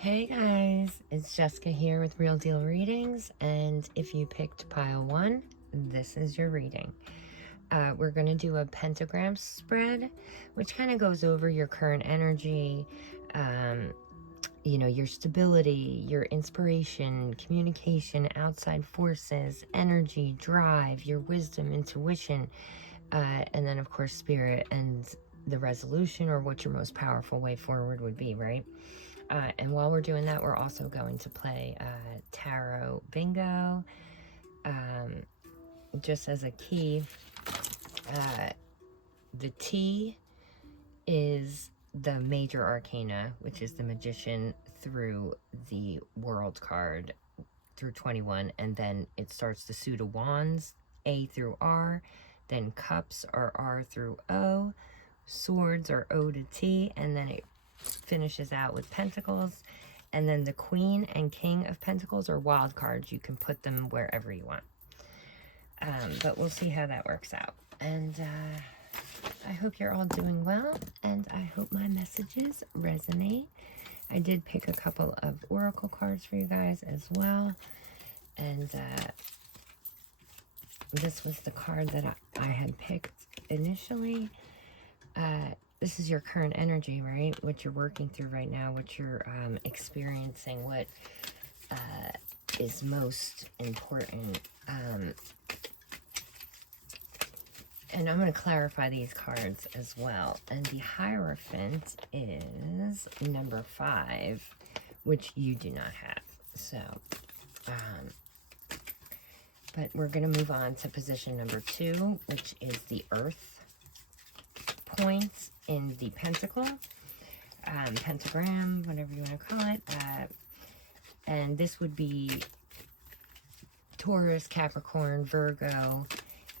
Hey guys, it's Jessica here with Real Deal Readings, and if you picked pile 1, this is your reading. We're going to do a pentagram spread, which kind of goes over your current energy, your stability, your inspiration, communication, outside forces, energy, drive, your wisdom, intuition, and then of course spirit and the resolution, or what your most powerful way forward would be, right? And while we're doing that, we're also going to play Tarot Bingo. Just as a key, the T is the major arcana, which is the Magician through the World card through 21, and then it starts the suit of wands, A through R, then cups are R through O, swords are O to T, and then it finishes out with pentacles. And then the Queen and King of Pentacles are wild cards. You can put them wherever you want. But we'll see how that works out. And I hope you're all doing well, and I hope my messages resonate. I did pick a couple of oracle cards for you guys as well. And this was the card that I had picked initially. This is your current energy, right? What you're working through right now, what you're experiencing, what is most important. And I'm going to clarify these cards as well. And the Hierophant is number 5, which you do not have. So, but we're going to move on to position number 2, which is the Earth points in the pentacle, pentagram, whatever you want to call it. And this would be Taurus, Capricorn, Virgo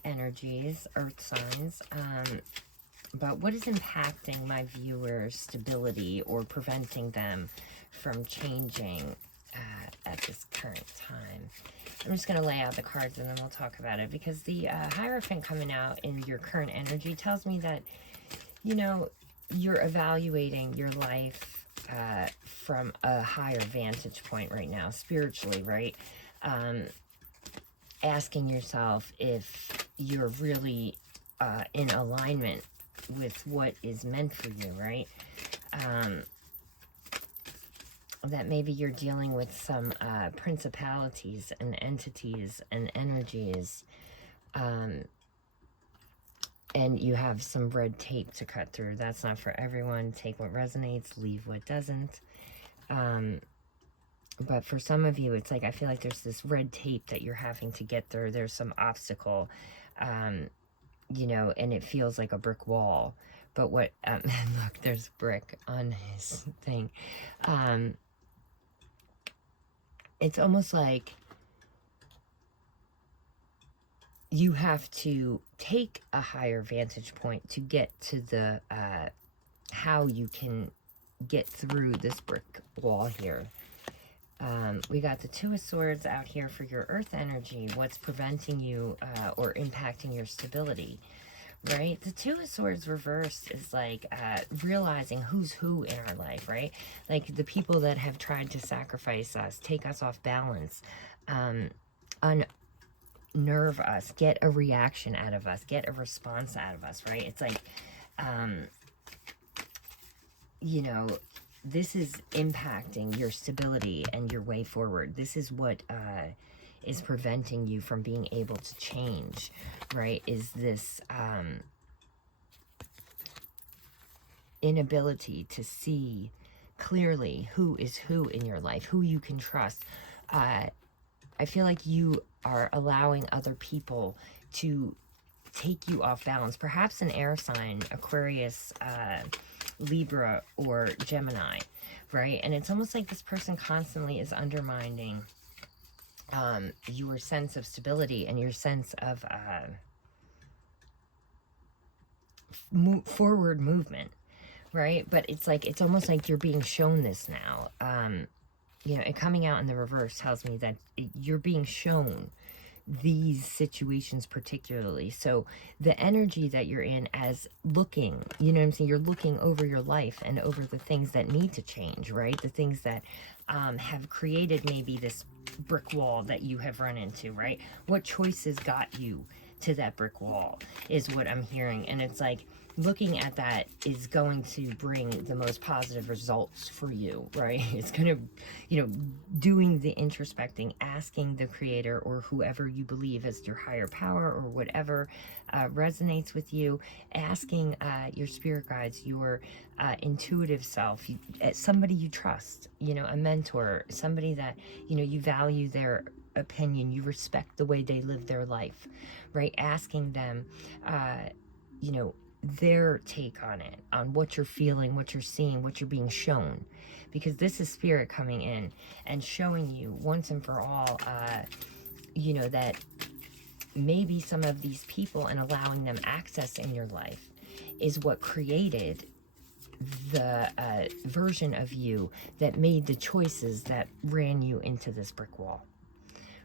energies, earth signs. But what is impacting my viewers' stability or preventing them from changing at this current time? I'm just going to lay out the cards and then we'll talk about it, because the Hierophant coming out in your current energy tells me that, you know, you're evaluating your life from a higher vantage point right now, spiritually, right? Asking yourself if you're really in alignment with what is meant for you, right? That maybe you're dealing with some principalities and entities and energies, and you have some red tape to cut through. That's not for everyone. Take what resonates, leave what doesn't. But for some of you, it's like, I feel like there's this red tape that you're having to get through. There's some obstacle, you know, and it feels like a brick wall. But what, look, there's brick on his thing. It's almost like you have to take a higher vantage point to get to the, how you can get through this brick wall here. We got the Two of Swords out here for your earth energy. What's preventing you or impacting your stability, right? The Two of Swords reversed is like realizing who's who in our life, right? Like the people that have tried to sacrifice us, take us off balance, unnerve us, get a reaction out of us, get a response out of us, right? It's like, you know, this is impacting your stability and your way forward. This is what is preventing you from being able to change, right? Is this inability to see clearly who is who in your life, who you can trust. I feel like you are allowing other people to take you off balance. Perhaps an air sign, Aquarius, Libra, or Gemini, right? And it's almost like this person constantly is undermining your sense of stability and your sense of forward movement, right? But it's like, it's almost like you're being shown this now. You know, and coming out in the reverse tells me that you're being shown these situations particularly. So the energy that you're in as looking, you know what I'm saying? You're looking over your life and over the things that need to change, right? The things that have created maybe this brick wall that you have run into, right? What choices got you to that brick wall is what I'm hearing. And it's like, looking at that is going to bring the most positive results for you, right? It's going to, you know, doing the introspecting, asking the creator or whoever you believe as your higher power or whatever resonates with you, asking your spirit guides, your intuitive self, somebody you trust, you know, a mentor, somebody that, you know, you value their opinion, you respect the way they live their life, right? Asking them, you know, their take on it, on what you're feeling, what you're seeing, what you're being shown. Because this is spirit coming in and showing you once and for all, you know, that maybe some of these people and allowing them access in your life is what created the version of you that made the choices that ran you into this brick wall.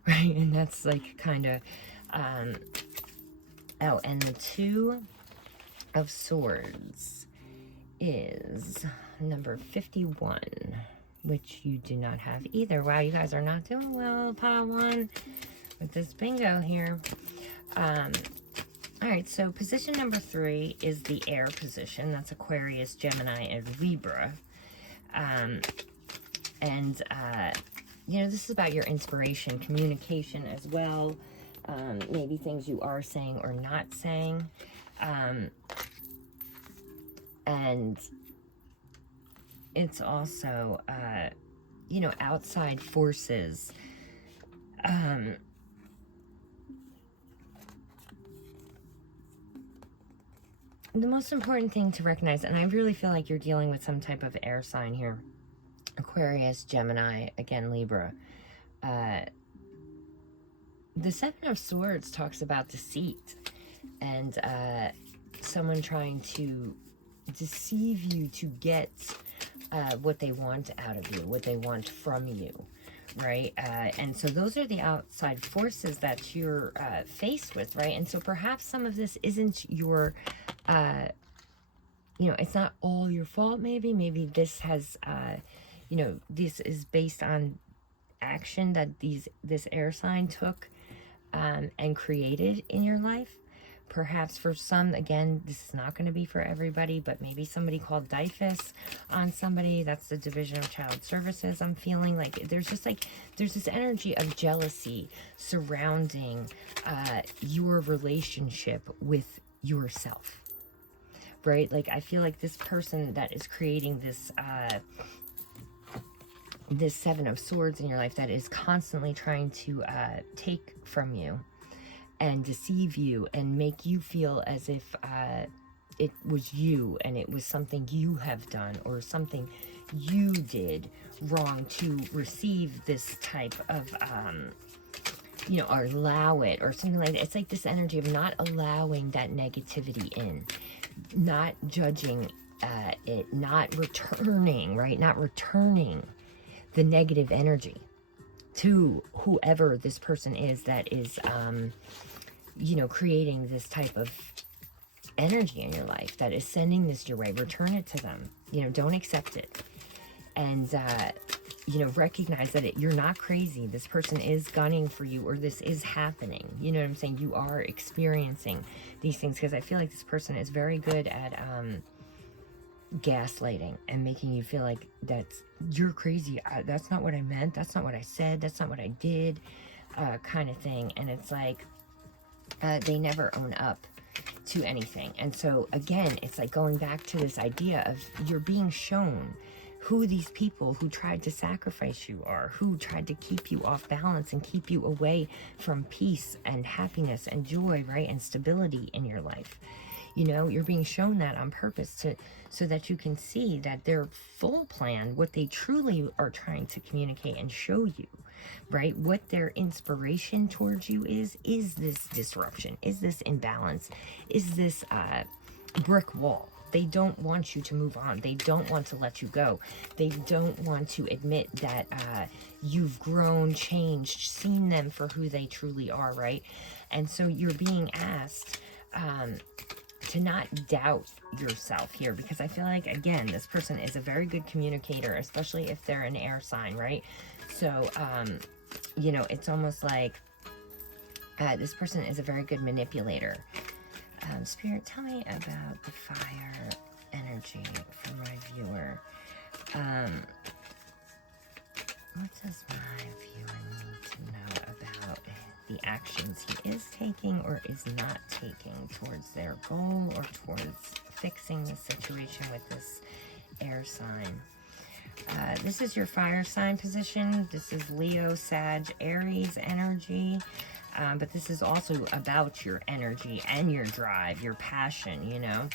Right? And that's like kind of, oh, and the Two of Swords is number 51, which you do not have either. Wow, you guys are not doing well, pile one, with this bingo here. All right, so position number 3 is the air position. That's Aquarius, Gemini, and Libra. You know, this is about your inspiration, communication as well. Maybe things you are saying or not saying. And it's also, you know, outside forces. The most important thing to recognize, and I really feel like you're dealing with some type of air sign here. Aquarius, Gemini, again, Libra. The Seven of Swords talks about deceit and someone trying to deceive you to get what they want out of you, what they want from you, right? And so those are the outside forces that you're faced with, right? And so perhaps some of this isn't your, you know, it's not all your fault, maybe. Maybe this has, you know, this is based on action that this air sign took and created in your life. Perhaps for some, again, this is not going to be for everybody, but maybe somebody called DYFS on somebody. That's the Division of Child Services. I'm feeling like there's just like, there's this energy of jealousy surrounding your relationship with yourself, right? Like, I feel like this person that is creating this, this Seven of Swords in your life that is constantly trying to take from you and deceive you and make you feel as if it was you and it was something you have done or something you did wrong to receive this type of, you know, or allow it or something like that. It's like this energy of not allowing that negativity in, not judging it, not returning, right? Not returning the negative energy to whoever this person is that is, you know, creating this type of energy in your life, that is sending this your way. Return it to them. You know, don't accept it. And, you know, recognize that you're not crazy. This person is gunning for you, or this is happening. You know what I'm saying? You are experiencing these things, because I feel like this person is very good at, gaslighting and making you feel like you're crazy. That's not what I meant. That's not what I said. That's not what I did, kind of thing. And it's like they never own up to anything. And so again, it's like going back to this idea of you're being shown who these people who tried to sacrifice you are, who tried to keep you off balance and keep you away from peace and happiness and joy, right, and stability in your life. You know, you're being shown that on purpose so that you can see that their full plan, what they truly are trying to communicate and show you, right? What their inspiration towards you is this disruption, is this imbalance, is this brick wall They don't want you to move on. They don't want to let you go. They don't want to admit that you've grown, changed, seen them for who they truly are, right? And so you're being asked to not doubt yourself here, because I feel like, again, this person is a very good communicator, especially if they're an air sign, right? So, you know, it's almost like this person is a very good manipulator. Spirit, tell me about the fire energy for my viewer. What does my viewer need to know about the actions he is taking or is not taking towards their goal or towards fixing the situation with this air sign? This is your fire sign position. This is Leo, Sag, Aries energy. But this is also about your energy and your drive, your passion, you know.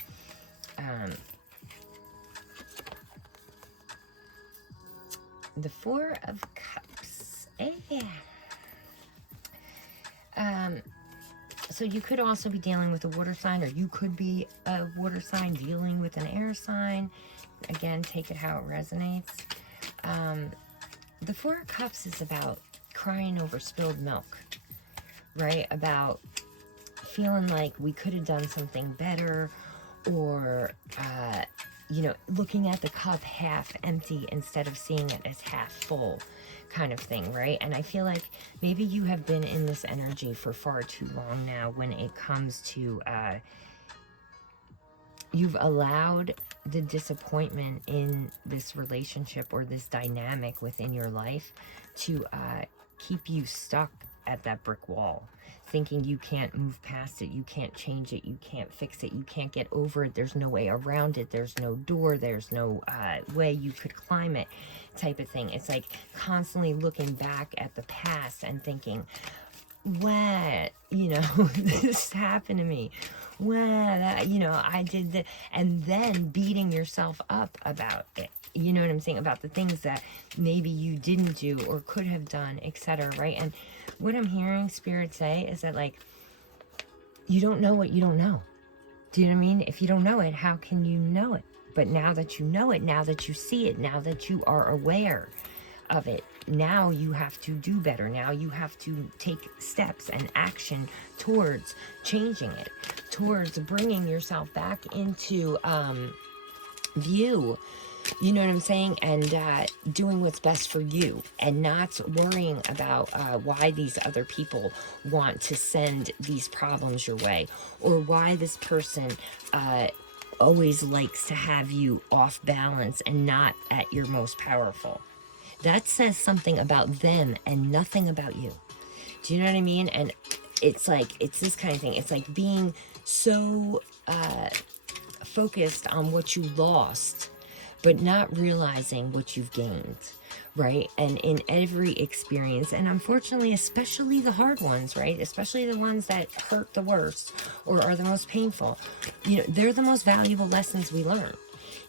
The Four of Cups. Yeah. So you could also be dealing with a water sign, or you could be a water sign dealing with an air sign. Again, take it how it resonates. The Four of Cups is about crying over spilled milk, right? About feeling like we could have done something better, or, you know, looking at the cup half empty instead of seeing it as half full kind of thing, right? And I feel like maybe you have been in this energy for far too long now when it comes to, you've allowed the disappointment in this relationship or this dynamic within your life to keep you stuck at that brick wall, thinking you can't move past it, you can't change it, you can't fix it, you can't get over it, there's no way around it, there's no door, there's no way you could climb it, type of thing. It's like constantly looking back at the past and thinking, what, you know, this happened to me, what, that, you know, I did that, and then beating yourself up about it, you know what I'm saying, about the things that maybe you didn't do or could have done, etc., right? And what I'm hearing Spirit say is that, like, you don't know what you don't know. Do you know what I mean? If you don't know it, how can you know it? But now that you know it, now that you see it, now that you are aware of it, now you have to do better. Now you have to take steps and action towards changing it, towards bringing yourself back into view, you know what I'm saying, and doing what's best for you, and not worrying about why these other people want to send these problems your way, or why this person always likes to have you off balance and not at your most powerful. That says something about them and nothing about you. Do you know what I mean? And it's like, it's this kind of thing. It's like being so focused on what you lost, but not realizing what you've gained, right? And in every experience, and unfortunately, especially the hard ones, right? Especially the ones that hurt the worst or are the most painful, you know, they're the most valuable lessons we learn.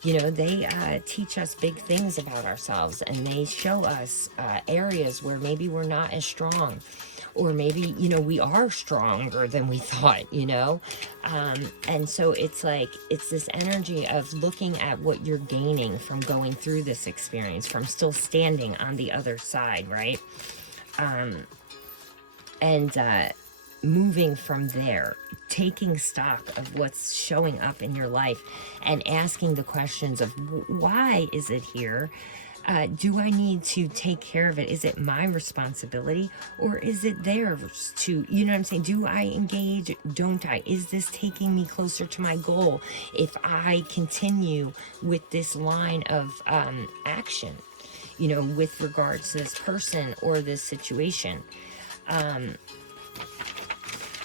You know, they teach us big things about ourselves, and they show us areas where maybe we're not as strong, or maybe, you know, we are stronger than we thought, you know? And so it's like, it's this energy of looking at what you're gaining from going through this experience, from still standing on the other side, right? And moving from there, taking stock of what's showing up in your life and asking the questions of why is it here? Do I need to take care of it? Is it my responsibility, or is it theirs to, you know what I'm saying? Do I engage? Don't I? Is this taking me closer to my goal if I continue with this line of action, you know, with regards to this person or this situation?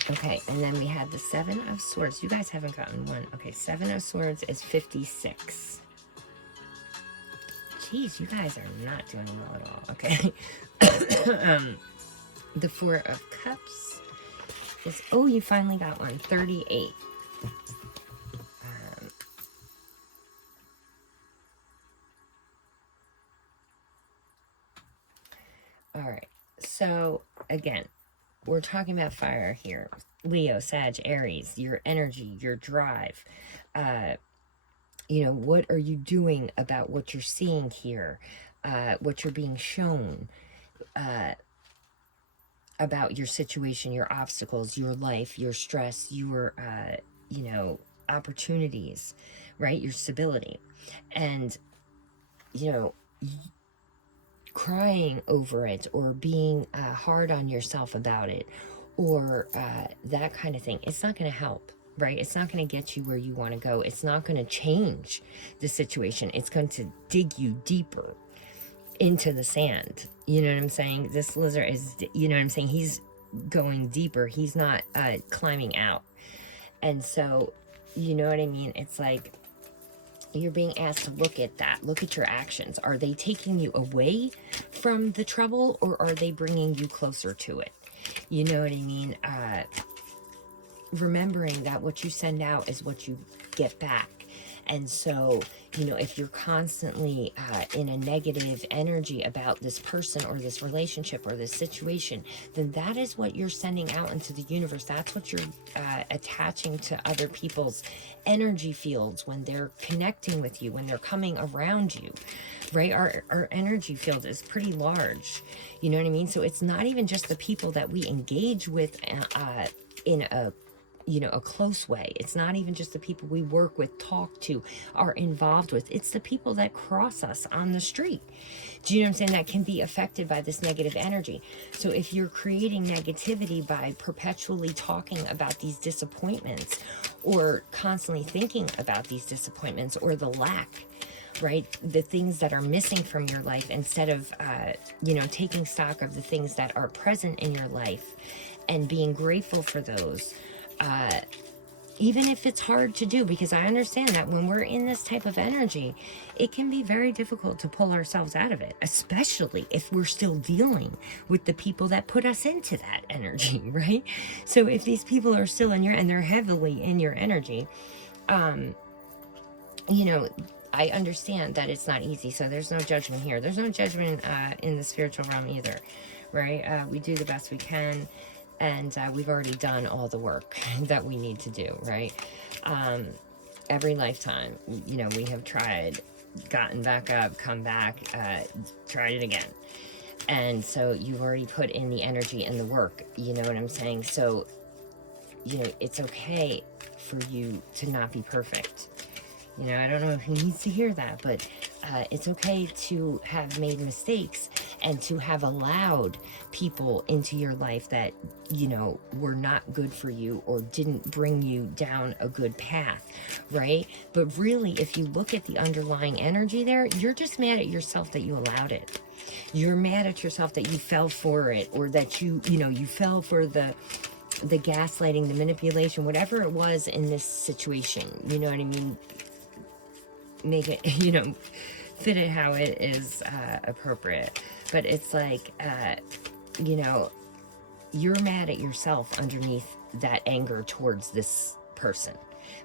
Okay, and then we had the Seven of Swords. You guys haven't gotten one. Okay, Seven of Swords is 56. Jeez, you guys are not doing well at all. Okay. The Four of Cups is, oh, you finally got one. 38. All right. So, again, we're talking about fire here. Leo, Sag, Aries, your energy, your drive, You know, what are you doing about what you're seeing here, what you're being shown, about your situation, your obstacles, your life, your stress, your, you know, opportunities, right? Your stability. And, you know, crying over it or being hard on yourself about it or that kind of thing, it's not going to help, right? It's not going to get you where you want to go. It's not going to change the situation. It's going to dig you deeper into the sand. You know what I'm saying? This lizard is, you know what I'm saying? He's going deeper. He's not climbing out. And so, you know what I mean? It's like, you're being asked to look at that. Look at your actions. Are they taking you away from the trouble, or are they bringing you closer to it? You know what I mean? Remembering that what you send out is what you get back. And so, you know, if you're constantly in a negative energy about this person or this relationship or this situation, then that is what you're sending out into the universe. That's what you're attaching to other people's energy fields when they're connecting with you, when they're coming around you, right? Our energy field is pretty large. You know what I mean? So it's not even just the people that we engage with in a, you know, a close way. It's not even just the people we work with, talk to, are involved with. It's the people that cross us on the street. Do you know what I'm saying? That can be affected by this negative energy. So if you're creating negativity by perpetually talking about these disappointments or constantly thinking about these disappointments or the lack, right, the things that are missing from your life, instead of you know, taking stock of the things that are present in your life and being grateful for those, even if it's hard to do, because I understand that when we're in this type of energy, it can be very difficult to pull ourselves out of it, especially if we're still dealing with the people that put us into that energy, right? So if these people are still in your, and they're heavily in your energy, you know, I understand that it's not easy. So there's no judgment here. There's no judgment in the spiritual realm either, right? We do the best we can, and we've already done all the work that we need to do, right? Every lifetime, you know, we have tried, gotten back up, come back, tried it again. And so you've already put in the energy and the work, you know what I'm saying? So, you know, it's okay for you to not be perfect. You know, I don't know who needs to hear that, but it's okay to have made mistakes and to have allowed people into your life that, you know, were not good for you or didn't bring you down a good path, right? But really, if you look at the underlying energy there, you're just mad at yourself that you allowed it. You're mad at yourself that you fell for it, or that you know, you fell for the gaslighting, the manipulation, whatever it was in this situation. You know what I mean? Make it, you know, fit it how it is appropriate. But it's like, you know, you're mad at yourself underneath that anger towards this person,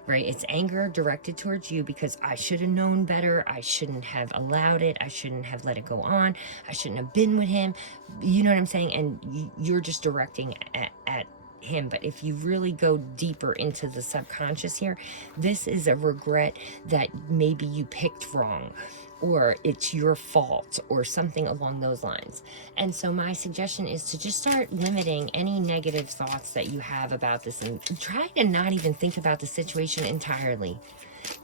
right? It's anger directed towards you because I should have known better. I shouldn't have allowed it. I shouldn't have let it go on. I shouldn't have been with him. You know what I'm saying? And you're just directing at him. But if you really go deeper into the subconscious here, this is a regret that maybe you picked wrong, or it's your fault, or something along those lines. And so my suggestion is to just start limiting any negative thoughts that you have about this, and try to not even think about the situation entirely.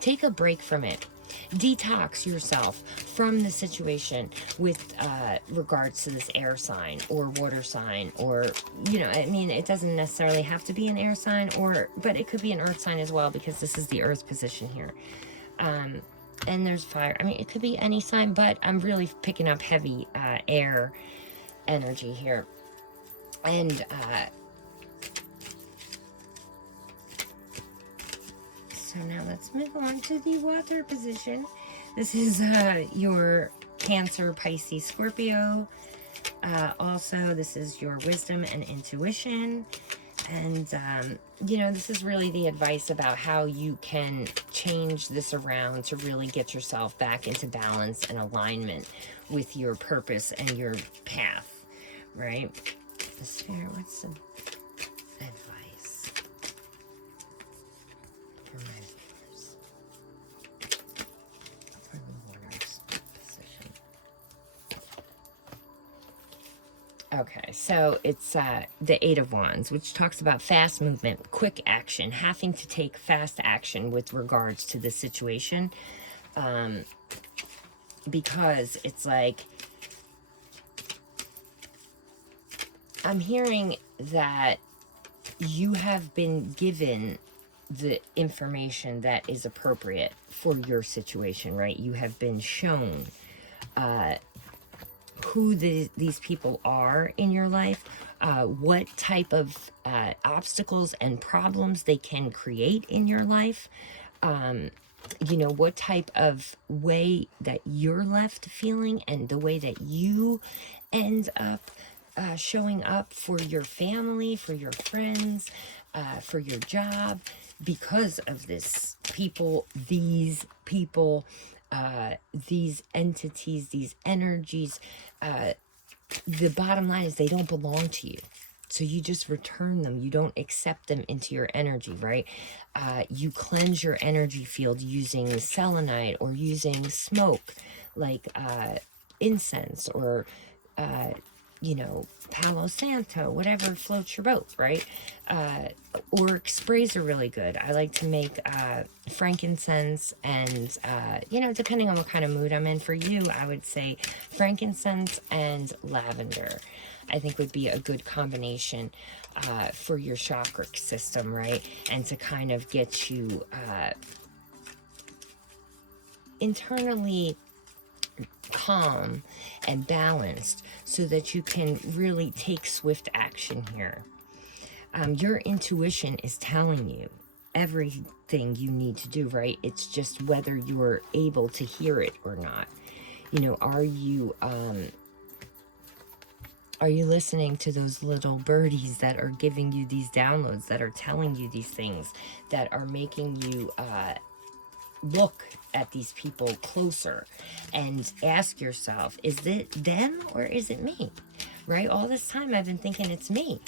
Take a break from it. Detox yourself from the situation with regards to this air sign or water sign, or, you know, I mean, it doesn't necessarily have to be an air sign, but it could be an earth sign as well, because this is the earth position here. And there's fire. I mean, it could be any sign, but I'm really picking up heavy air energy here. And so now let's move on to the water position. This is your Cancer, Pisces, Scorpio. Also, this is your wisdom and intuition. And, you know, this is really the advice about how you can change this around to really get yourself back into balance and alignment with your purpose and your path, right? The Spirit, what's some advice for my viewers? Okay, so it's the Eight of Wands, which talks about fast movement, quick action, having to take fast action with regards to the situation. Because it's like, I'm hearing that you have been given the information that is appropriate for your situation, right? You have been shown who these people are in your life, what type of obstacles and problems they can create in your life, you know, what type of way that you're left feeling and the way that you end up showing up for your family, for your friends, for your job, because of this people, these people, these entities, these energies. The bottom line is they don't belong to you. So you just return them. You don't accept them into your energy, right? You cleanse your energy field using selenite or using smoke, like incense or, you know, Palo Santo, whatever floats your boat, right? Or sprays are really good. I like to make frankincense and, you know, depending on what kind of mood I'm in. For you, I would say frankincense and lavender, I think would be a good combination for your chakra system, right? And to kind of get you internally calm and balanced so that you can really take swift action here. Your intuition is telling you everything you need to do, right? It's just whether you're able to hear it or not. You know, are you listening to those little birdies that are giving you these downloads, that are telling you these things, that are making you look at these people closer and ask yourself, is it them or is it me? Right? All this time I've been thinking it's me.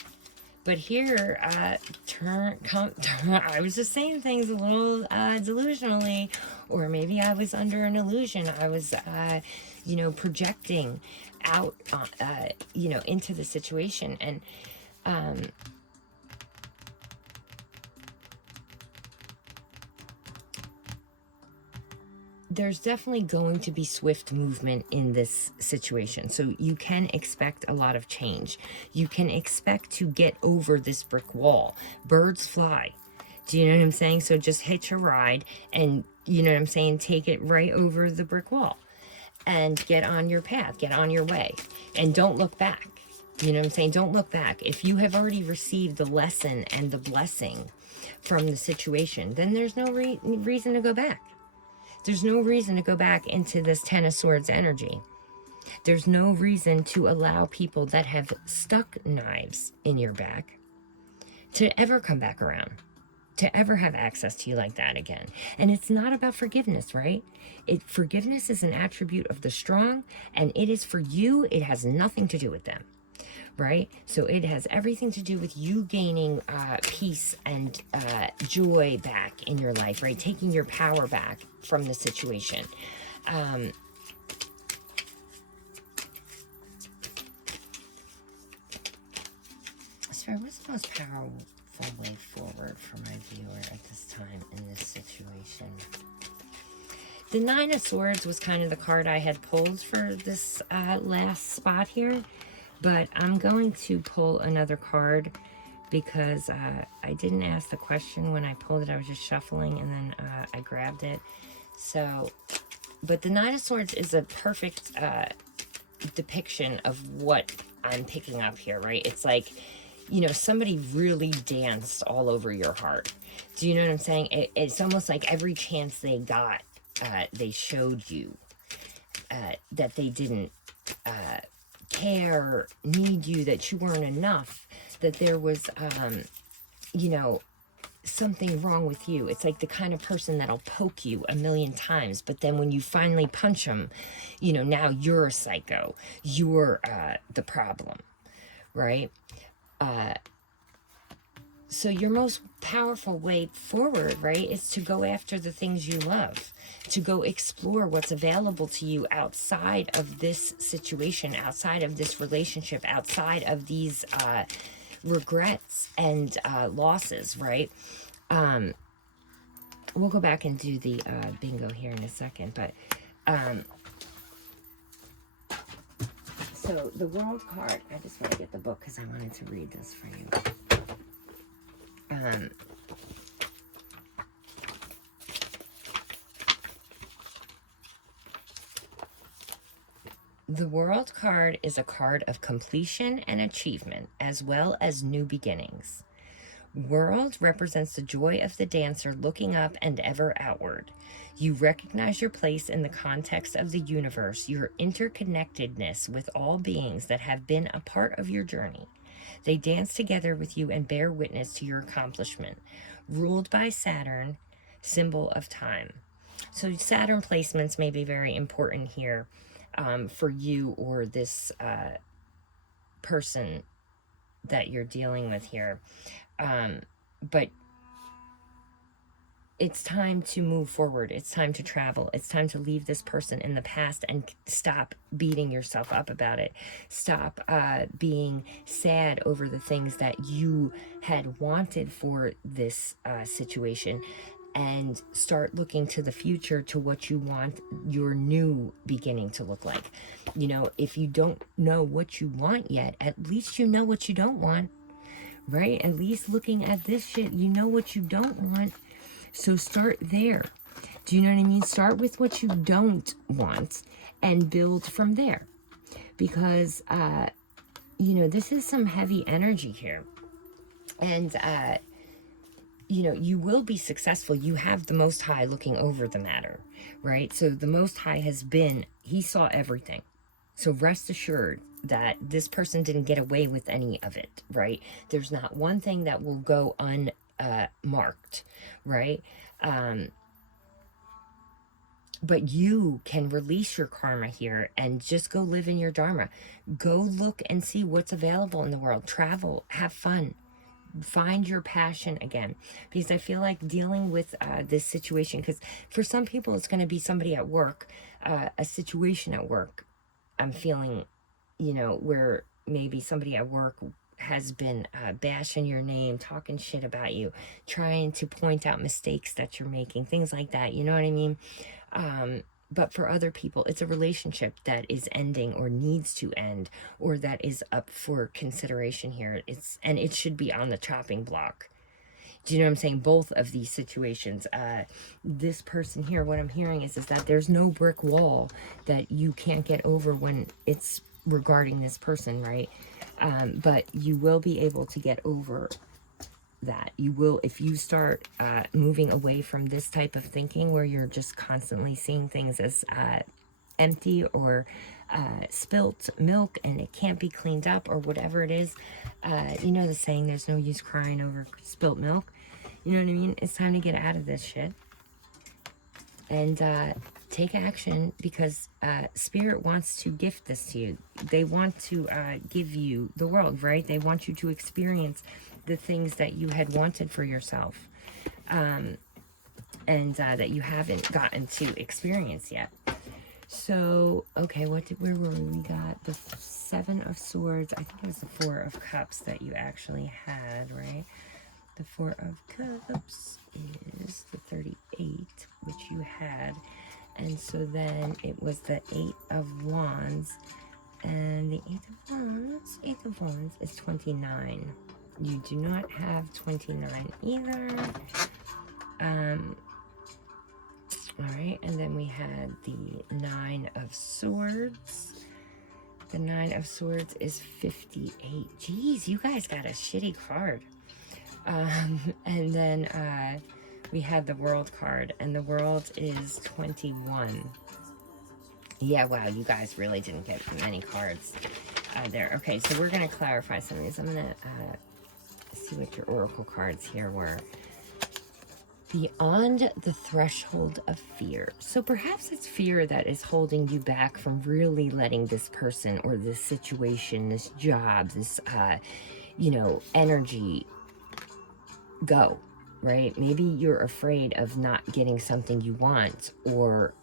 But here, I was just saying things a little delusionally, or maybe I was under an illusion. I was, you know, projecting out, you know, into the situation. And there's definitely going to be swift movement in this situation. So you can expect a lot of change. You can expect to get over this brick wall. Birds fly. Do you know what I'm saying? So just hitch a ride and, you know what I'm saying, take it right over the brick wall and get on your path, get on your way, and don't look back. You know what I'm saying? Don't look back. If you have already received the lesson and the blessing from the situation, then there's no reason to go back. There's no reason to go back into this Ten of Swords energy. There's no reason to allow people that have stuck knives in your back to ever come back around, to ever have access to you like that again. And it's not about forgiveness, right? Forgiveness is an attribute of the strong, and it is for you. It has nothing to do with them, right? So it has everything to do with you gaining peace and joy back in your life, right? Taking your power back from the situation. So what's the most powerful way forward for my viewer at this time in this situation? The Nine of Swords was kind of the card I had pulled for this last spot here. But I'm going to pull another card because I didn't ask the question when I pulled it. I was just shuffling and then I grabbed it. So, but the Nine of Swords is a perfect depiction of what I'm picking up here, right? It's like, you know, somebody really danced all over your heart. Do you know what I'm saying? It's almost like every chance they got, they showed you that they didn't care, need you, that you weren't enough, that there was, you know, something wrong with you. It's like the kind of person that'll poke you a million times, but then when you finally punch them, you know, now you're a psycho. You're the problem, right? So your most powerful way forward, right, is to go after the things you love, to go explore what's available to you outside of this situation, outside of this relationship, outside of these regrets and losses, right? We'll go back and do the bingo here in a second, but so the World card, I just want to get the book because I wanted to read this for you. The World card is a card of completion and achievement, as well as new beginnings. World represents the joy of the dancer looking up and ever outward. You recognize your place in the context of the universe, your interconnectedness with all beings that have been a part of your journey. They dance together with you and bear witness to your accomplishment. Ruled by Saturn, symbol of time. So Saturn placements may be very important here for you or this person that you're dealing with here. But it's time to move forward. It's time to travel. It's time to leave this person in the past and stop beating yourself up about it. Stop being sad over the things that you had wanted for this situation, and start looking to the future, to what you want your new beginning to look like. You know, if you don't know what you want yet, at least you know what you don't want, right? At least looking at this shit, you know what you don't want. So start there. Do you know what I mean? Start with what you don't want and build from there. Because, you know, this is some heavy energy here. And, you know, you will be successful. You have the Most High looking over the matter, right? So the Most High has been, he saw everything. So rest assured that this person didn't get away with any of it, right? There's not one thing that will go unmarked, right? But you can release your karma here and just go live in your dharma. Go look and see what's available in the world. Travel, have fun. Find your passion again, because I feel like dealing with this situation, because for some people it's going to be somebody at work, a situation at work. I'm feeling, you know, where maybe somebody at work has been bashing your name, talking shit about you, trying to point out mistakes that you're making, things like that. You know what I mean? But for other people, it's a relationship that is ending or needs to end, or that is up for consideration here. And it should be on the chopping block. Do you know what I'm saying? Both of these situations. This person here, what I'm hearing is that there's no brick wall that you can't get over when it's regarding this person, right? But you will be able to get over that. You will, if you start moving away from this type of thinking where you're just constantly seeing things as empty or spilt milk and it can't be cleaned up or whatever it is. You know the saying, there's no use crying over spilt milk. You know what I mean? It's time to get out of this shit and take action, because Spirit wants to gift this to you. They want to give you the world, right? They want you to experience the things that you had wanted for yourself, and that you haven't gotten to experience yet. So, okay, where were we? We got the Seven of Swords. I think it was the Four of Cups that you actually had, right? The Four of Cups is the 38, which you had. And so then it was the Eight of Wands. And the Eight of Wands is 29. You do not have 29 either. Alright, and then we had the Nine of Swords. The Nine of Swords is 58. Jeez, you guys got a shitty card. And then we had the World card, and the World is 21. Yeah, wow, you guys really didn't get many cards there. Okay, so we're going to clarify some of these. I'm going to see what your oracle cards here were. Beyond the threshold of fear. So perhaps it's fear that is holding you back from really letting this person or this situation, this job, this, you know, energy go, right? Maybe you're afraid of not getting something you want, or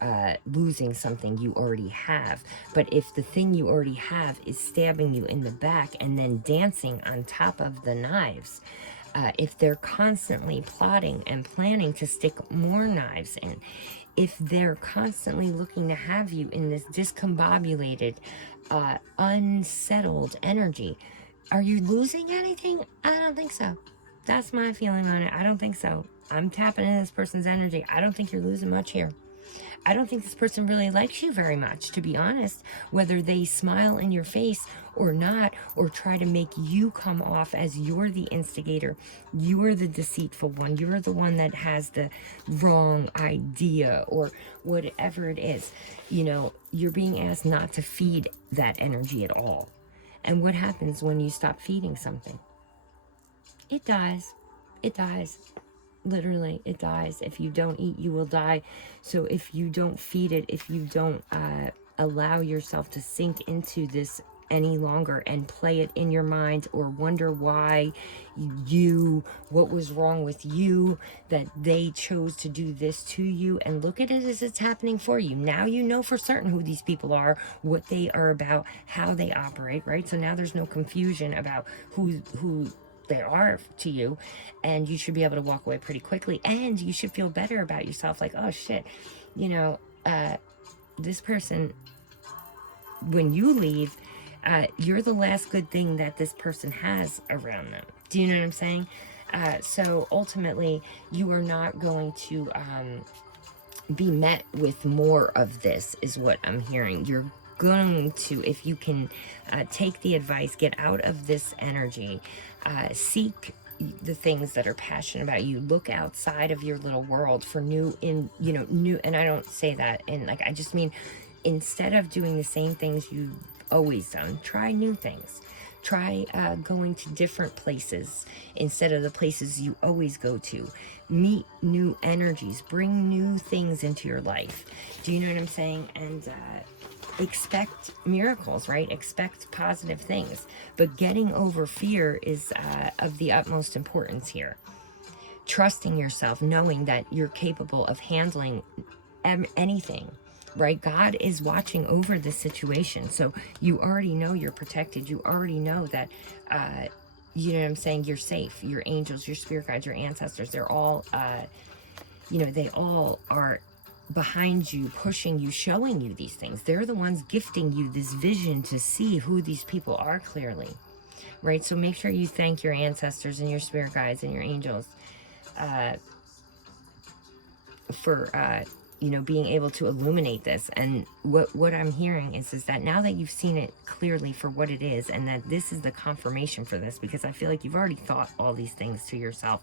losing something you already have. But if the thing you already have is stabbing you in the back and then dancing on top of the knives, if they're constantly plotting and planning to stick more knives in, if they're constantly looking to have you in this discombobulated, unsettled energy, are you losing anything? I don't think so. That's my feeling on it. I don't think so. I'm tapping into this person's energy. I don't think you're losing much here. I don't think this person really likes you very much, to be honest, whether they smile in your face or not, or try to make you come off as you're the instigator, you're the deceitful one, you're the one that has the wrong idea, or whatever it is. You know, you're being asked not to feed that energy at all. And what happens when you stop feeding something? It dies. It dies. Literally, it dies. If you don't eat, you will die. So if you don't feed it, if you don't allow yourself to sink into this any longer and play it in your mind, or wonder why what was wrong with you, that they chose to do this to you, and look at it as it's happening for you. Now you know for certain who these people are, what they are about, how they operate, right? So now there's no confusion about who they are to you, and you should be able to walk away pretty quickly, and you should feel better about yourself, like, oh shit, you know, this person, when you leave, you're the last good thing that this person has around them. Do you know what I'm saying? So ultimately, you are not going to be met with more of this, is what I'm hearing. You're going to, if you can take the advice, get out of this energy, seek the things that are passionate about you, look outside of your little world for new, and I don't say that in, like, I just mean, instead of doing the same things you've always done, try new things. Try going to different places instead of the places you always go to. Meet new energies, bring new things into your life. Do you know what I'm saying? And expect miracles, right? Expect positive things. But getting over fear is of the utmost importance here. Trusting yourself, knowing that you're capable of handling anything, right? God is watching over this situation. So you already know you're protected. You already know that, you know what I'm saying, you're safe. Your angels, your spirit guides, your ancestors, they're all, they all are behind you, pushing you, showing you these things. They're the ones gifting you this vision to see who these people are clearly, right? So make sure you thank your ancestors and your spirit guides and your angels for being able to illuminate this. And what I'm hearing is that now that you've seen it clearly for what it is, and that this is the confirmation for this, because I feel like you've already thought all these things to yourself,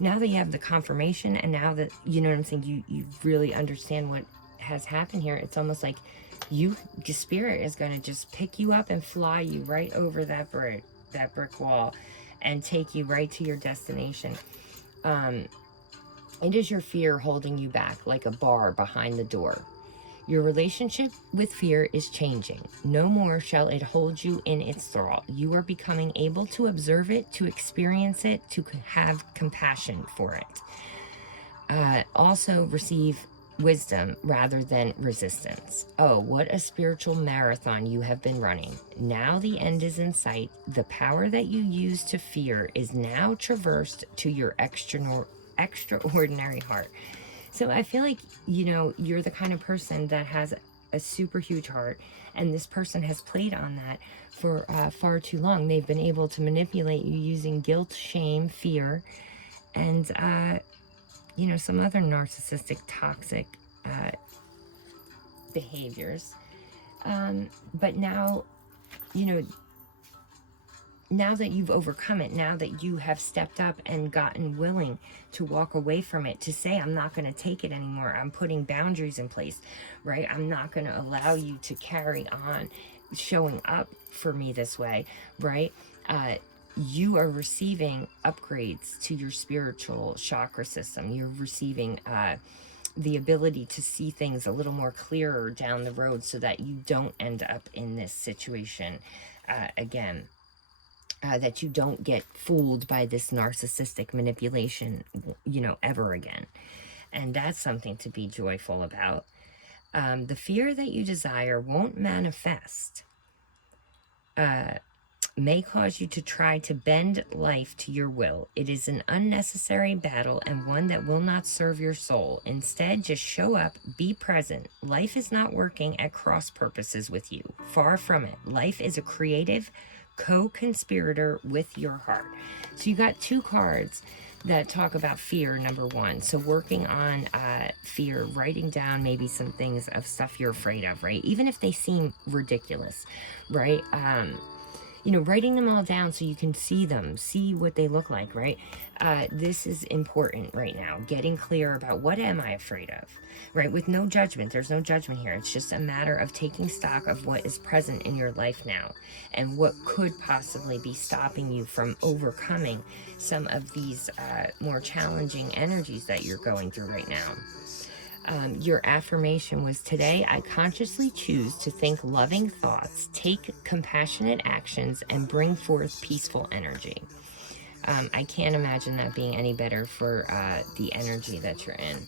now that you have the confirmation, and now that you know what I'm saying, you really understand what has happened here, it's almost like your spirit is going to just pick you up and fly you right over that brick wall and take you right to your destination. It is your fear holding you back, like a bar behind the door. Your relationship with fear is changing. No more shall it hold you in its thrall. You are becoming able to observe it, to experience it, to have compassion for it. Also receive wisdom rather than resistance. Oh, what a spiritual marathon you have been running. Now the end is in sight. The power that you used to fear is now traversed to your extraordinary heart. So I feel like, you're the kind of person that has a super huge heart, and this person has played on that for far too long. They've been able to manipulate you using guilt, shame, fear, and some other narcissistic, toxic behaviors. But now, now that you've overcome it, now that you have stepped up and gotten willing to walk away from it, to say, I'm not going to take it anymore. I'm putting boundaries in place, right? I'm not going to allow you to carry on showing up for me this way, right? You are receiving upgrades to your spiritual chakra system. You're receiving the ability to see things a little more clearer down the road, so that you don't end up in this situation again. that you don't get fooled by this narcissistic manipulation, ever again. And that's something to be joyful about. The fear that you desire won't manifest, may cause you to try to bend life to your will. It is an unnecessary battle and one that will not serve your soul. Instead, just show up, be present. Life is not working at cross purposes with you. Far from it. Life is a creative co-conspirator with your heart. So you got 2 cards that talk about fear, number 1. So working on fear, writing down maybe some things of stuff you're afraid of, right? Even if they seem ridiculous, right? Writing them all down so you can see them, see what they look like, right? This is important right now. Getting clear about what am I afraid of, right? With no judgment. There's no judgment here. It's just a matter of taking stock of what is present in your life now and what could possibly be stopping you from overcoming some of these more challenging energies that you're going through right now. Your affirmation was, today I consciously choose to think loving thoughts, take compassionate actions, and bring forth peaceful energy. I can't imagine that being any better for the energy that you're in.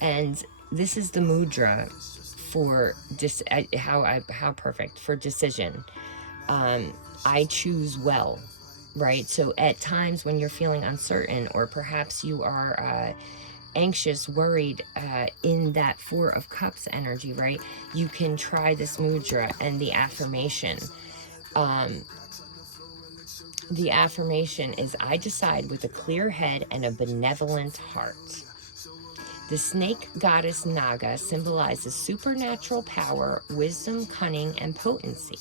And this is the mudra for how perfect for decision. I choose well, right? So at times when you're feeling uncertain, or perhaps you are anxious, worried, in that 4 of Cups energy, right? You can try this mudra and the affirmation. The affirmation is, I decide with a clear head and a benevolent heart. The snake goddess Naga symbolizes supernatural power, wisdom, cunning, and potency.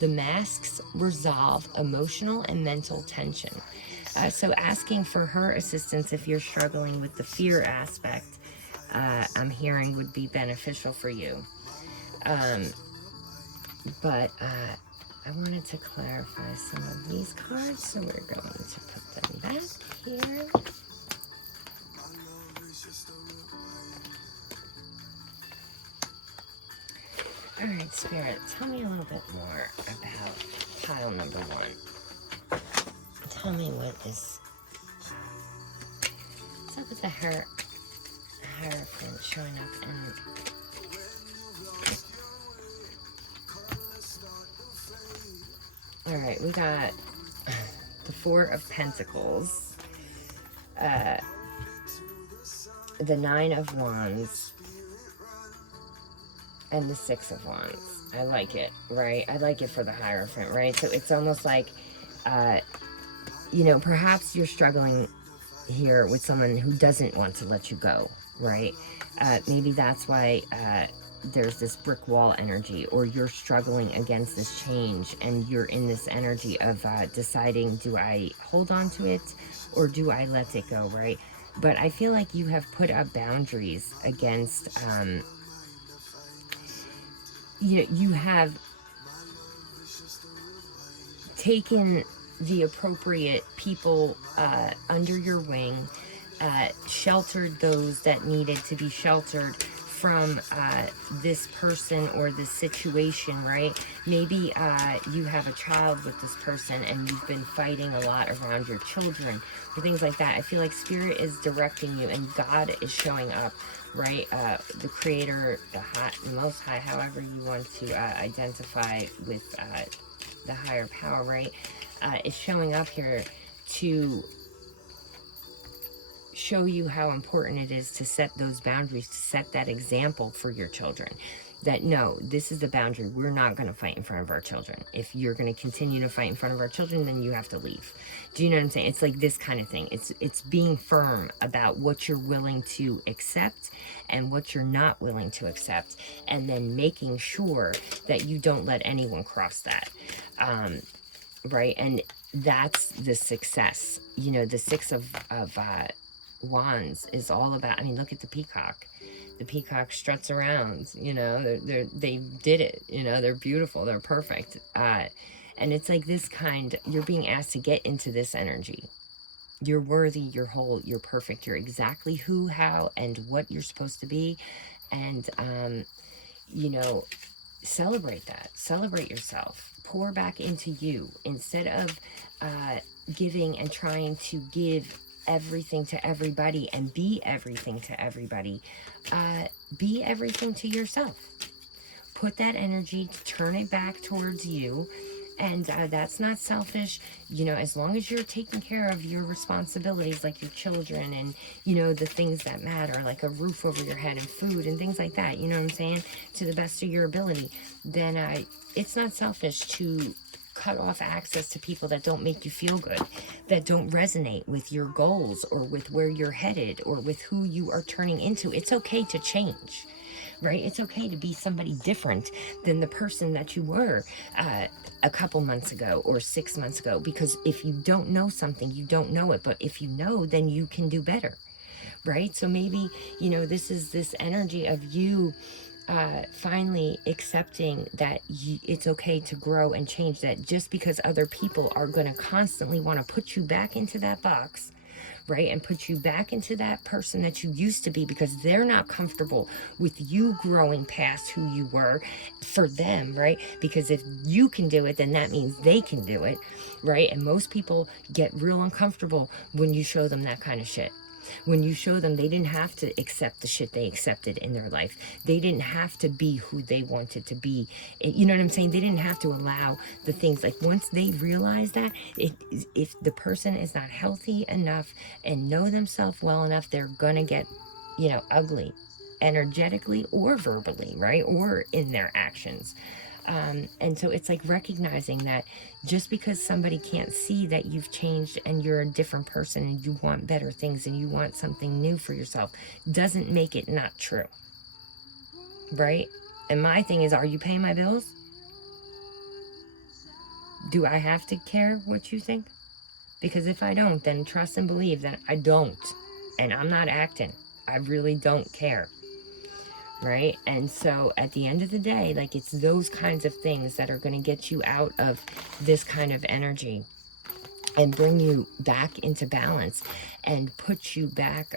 The masks resolve emotional and mental tension. So asking for her assistance if you're struggling with the fear aspect, I'm hearing would be beneficial for you. But I wanted to clarify some of these cards, so we're going to put them back here. All right, Spirit, tell me a little bit more about pile number 1. Tell me what is... What's up with the Hierophant showing up in... Alright, we got the 4 of Pentacles, the 9 of Wands, and the 6 of Wands. I like it, right? I like it for the Hierophant, right? So it's almost like, perhaps you're struggling here with someone who doesn't want to let you go, right? Maybe that's why there's this brick wall energy, or you're struggling against this change and you're in this energy of deciding, do I hold on to it or do I let it go, right? But I feel like you have put up boundaries against, you have taken the appropriate people under your wing, sheltered those that needed to be sheltered from this person or this situation, right? Maybe you have a child with this person and you've been fighting a lot around your children or things like that. I feel like Spirit is directing you and God is showing up, right? The Creator, the Most High, however you want to identify with the higher power, right? Is showing up here to show you how important it is to set those boundaries, to set that example for your children. That, no, this is the boundary. We're not going to fight in front of our children. If you're going to continue to fight in front of our children, then you have to leave. Do you know what I'm saying? It's like this kind of thing. It's being firm about what you're willing to accept and what you're not willing to accept, and then making sure that you don't let anyone cross that. Right? And that's the success. The 6 of Wands is all about, I mean, look at the peacock. The peacock struts around, they did it, they're beautiful, they're perfect. And it's like this kind, you're being asked to get into this energy. You're worthy, you're whole, you're perfect, you're exactly who, how, and what you're supposed to be. And, celebrate that. Celebrate yourself. Pour back into you instead of giving and trying to give everything to everybody and be everything to everybody. Be everything to yourself. Put that energy, turn it back towards you. And that's not selfish, you know, as long as you're taking care of your responsibilities, like your children and, you know, the things that matter, like a roof over your head and food and things like that, you know what I'm saying, to the best of your ability, then it's not selfish to cut off access to people that don't make you feel good, that don't resonate with your goals or with where you're headed or with who you are turning into. It's okay to change. Right? It's okay to be somebody different than the person that you were a couple months ago or 6 months ago. Because if you don't know something, you don't know it. But if you know, then you can do better. Right? So maybe, you know, this is this energy of you finally accepting that it's okay to grow and change, that just because other people are going to constantly want to put you back into that box, right, and put you back into that person that you used to be because they're not comfortable with you growing past who you were for them, right? Because if you can do it, then that means they can do it, right? And most people get real uncomfortable when you show them that kind of shit. When you show them they didn't have to accept the shit they accepted in their life. They didn't have to be who they wanted to be. You know what I'm saying? They didn't have to allow the things. Like once they realize that, if the person is not healthy enough and know themselves well enough, they're going to get, you know, ugly energetically or verbally, right? Or in their actions. And so it's like recognizing that just because somebody can't see that you've changed and you're a different person and you want better things and you want something new for yourself doesn't make it not true. Right? And my thing is, are you paying my bills? Do I have to care what you think? Because if I don't, then trust and believe that I don't. And I'm not acting. I really don't care. Right? And so at the end of the day, like, it's those kinds of things that are going to get you out of this kind of energy and bring you back into balance and put you back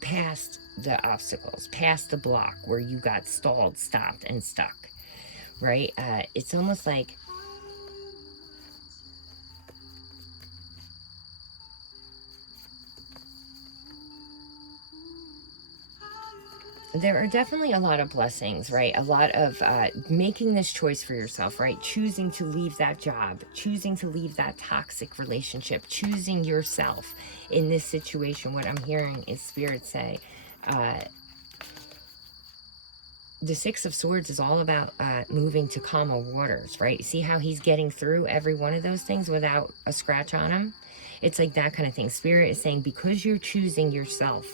past the obstacles, past the block where you got stalled, stopped, and stuck. Right? It's almost like there are definitely a lot of blessings, right? A lot of making this choice for yourself, right? Choosing to leave that job, choosing to leave that toxic relationship, choosing yourself in this situation. What I'm hearing is Spirit say, the Six of Swords is all about moving to calmer waters, right? See how he's getting through every one of those things without a scratch on him? It's like that kind of thing. Spirit is saying, because you're choosing yourself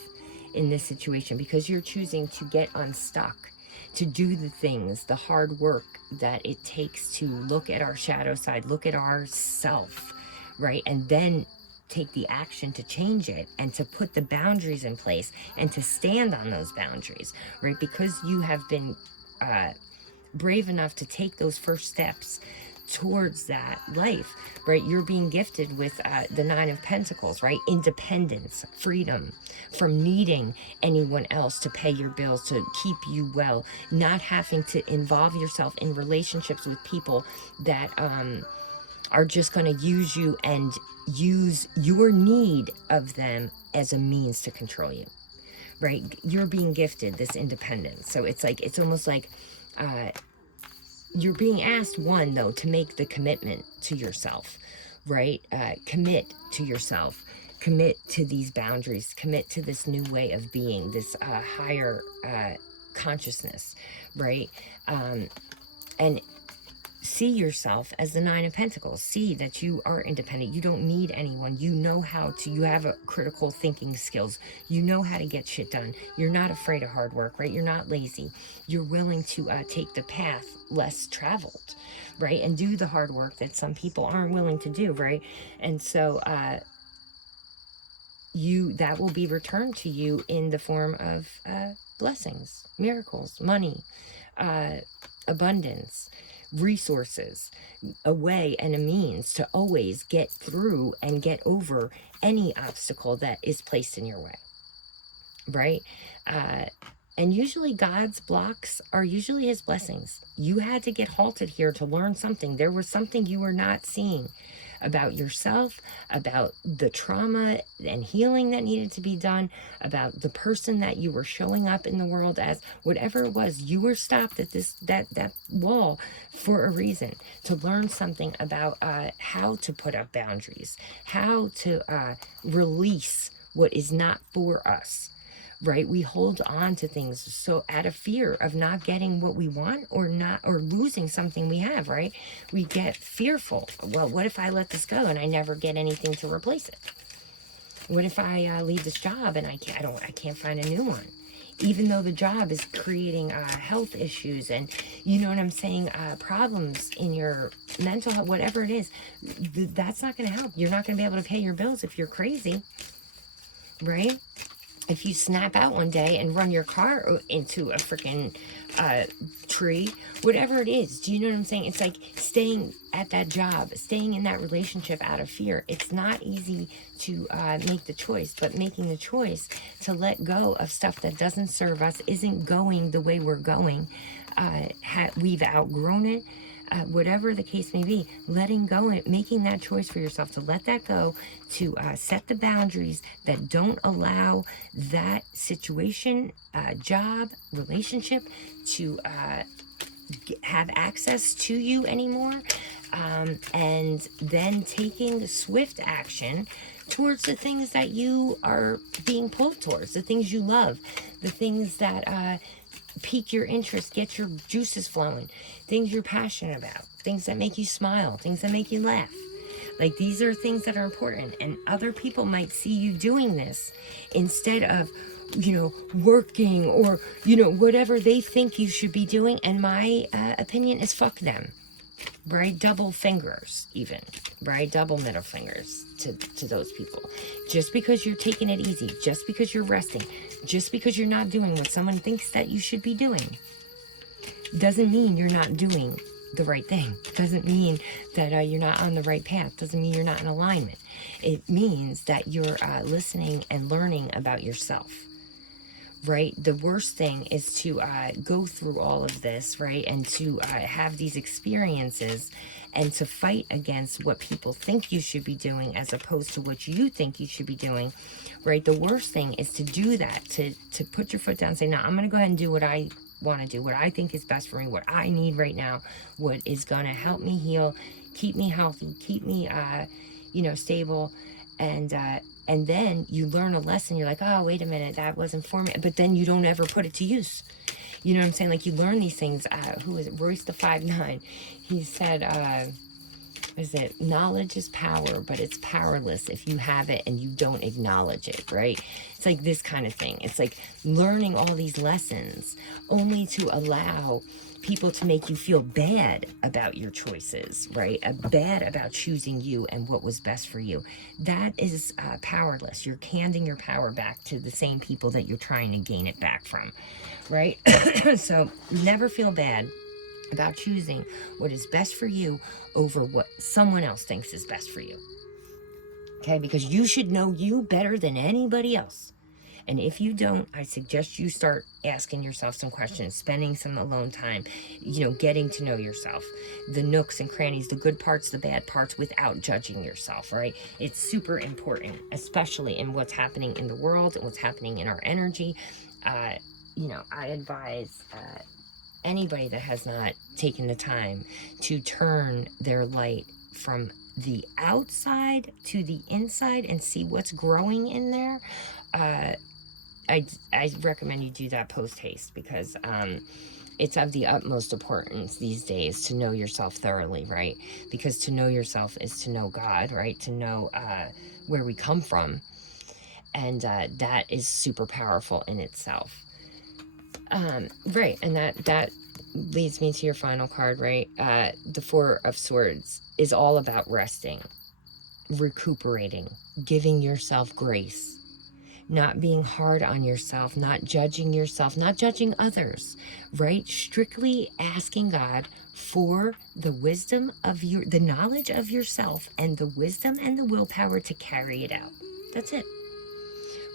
in this situation, because you're choosing to get unstuck, to do the things, the hard work that it takes to look at our shadow side, look at our self, right? And then take the action to change it and to put the boundaries in place and to stand on those boundaries, right? Because you have been brave enough to take those first steps towards that life, right? You're being gifted with the Nine of Pentacles, right? Independence, freedom from needing anyone else to pay your bills, to keep you well, not having to involve yourself in relationships with people that are just going to use you and use your need of them as a means to control you, right? You're being gifted this independence. So it's like, it's almost like you're being asked, one, though, to make the commitment to yourself, right? Commit to yourself, commit to these boundaries, commit to this new way of being, this higher consciousness, right? And see yourself as the Nine of Pentacles. See that you are independent. You don't need anyone. You know how to, you have a critical thinking skills. You know how to get shit done. You're not afraid of hard work, right? You're not lazy. You're willing to take the path less traveled, right? And do the hard work that some people aren't willing to do, right? And so that will be returned to you in the form of blessings, miracles, money, abundance, resources, a way and a means to always get through and get over any obstacle that is placed in your way, right? And usually God's blocks are usually his blessings. You had to get halted here to learn something. There was something you were not seeing about yourself, about the trauma and healing that needed to be done, about the person that you were showing up in the world as. Whatever it was, you were stopped at that wall for a reason, to learn something about how to put up boundaries, how to release what is not for us. Right? We hold on to things so out of fear of not getting what we want, or losing something we have, right? We get fearful. Well, what if I let this go and I never get anything to replace it? What if I leave this job and I can't find a new one? Even though the job is creating health issues and, you know what I'm saying, problems in your mental health, whatever it is, that's not going to help. You're not going to be able to pay your bills if you're crazy, right? If you snap out one day and run your car into a freaking tree, whatever it is, do you know what I'm saying? It's like staying at that job, staying in that relationship out of fear. It's not easy to make the choice, but making the choice to let go of stuff that doesn't serve us, isn't going the way we're going. We've outgrown it. Whatever the case may be, letting go and making that choice for yourself to let that go, to set the boundaries that don't allow that situation, job, relationship to have access to you anymore, and then taking swift action towards the things that you are being pulled towards, the things you love, the things that pique your interest, get your juices flowing, things you're passionate about, things that make you smile, things that make you laugh. Like, these are things that are important, and other people might see you doing this instead of, you know, working or, you know, whatever they think you should be doing. And my opinion is fuck them, right? Double fingers, even, right? Double middle fingers to those people. Just because you're taking it easy, just because you're resting, just because you're not doing what someone thinks that you should be doing, doesn't mean you're not doing the right thing. Doesn't mean that you're not on the right path. Doesn't mean you're not in alignment. It means that you're listening and learning about yourself. Right? The worst thing is to go through all of this, right? And to have these experiences and to fight against what people think you should be doing as opposed to what you think you should be doing, right? The worst thing is to do that, to put your foot down and say, no, I'm going to go ahead and do what I want to do, what I think is best for me, what I need right now, what is going to help me heal, keep me healthy, keep me, stable, and then you learn a lesson. You're like, oh, wait a minute, that wasn't for me. But then you don't ever put it to use. You know what I'm saying? Like, you learn these things. Who is it? Royce the 5'9". He said, knowledge is power, but it's powerless if you have it and you don't acknowledge it, right? It's like this kind of thing. It's like learning all these lessons only to allow people to make you feel bad about your choices, right? Bad about choosing you and what was best for you. That is powerless. You're handing your power back to the same people that you're trying to gain it back from, right? So never feel bad about choosing what is best for you over what someone else thinks is best for you. Okay? Because you should know you better than anybody else. And if you don't, I suggest you start asking yourself some questions, spending some alone time, getting to know yourself, the nooks and crannies, the good parts, the bad parts, without judging yourself, right? It's super important, especially in what's happening in the world and what's happening in our energy. I advise anybody that has not taken the time to turn their light from the outside to the inside and see what's growing in there, I recommend you do that post-haste, because it's of the utmost importance these days to know yourself thoroughly, right? Because to know yourself is to know God, right? To know where we come from. And that is super powerful in itself. Right, and that leads me to your final card, right? The Four of Swords is all about resting, recuperating, giving yourself grace, not being hard on yourself, not judging yourself, not judging others, right? Strictly asking God for the wisdom of the knowledge of yourself and the wisdom and the willpower to carry it out. That's it.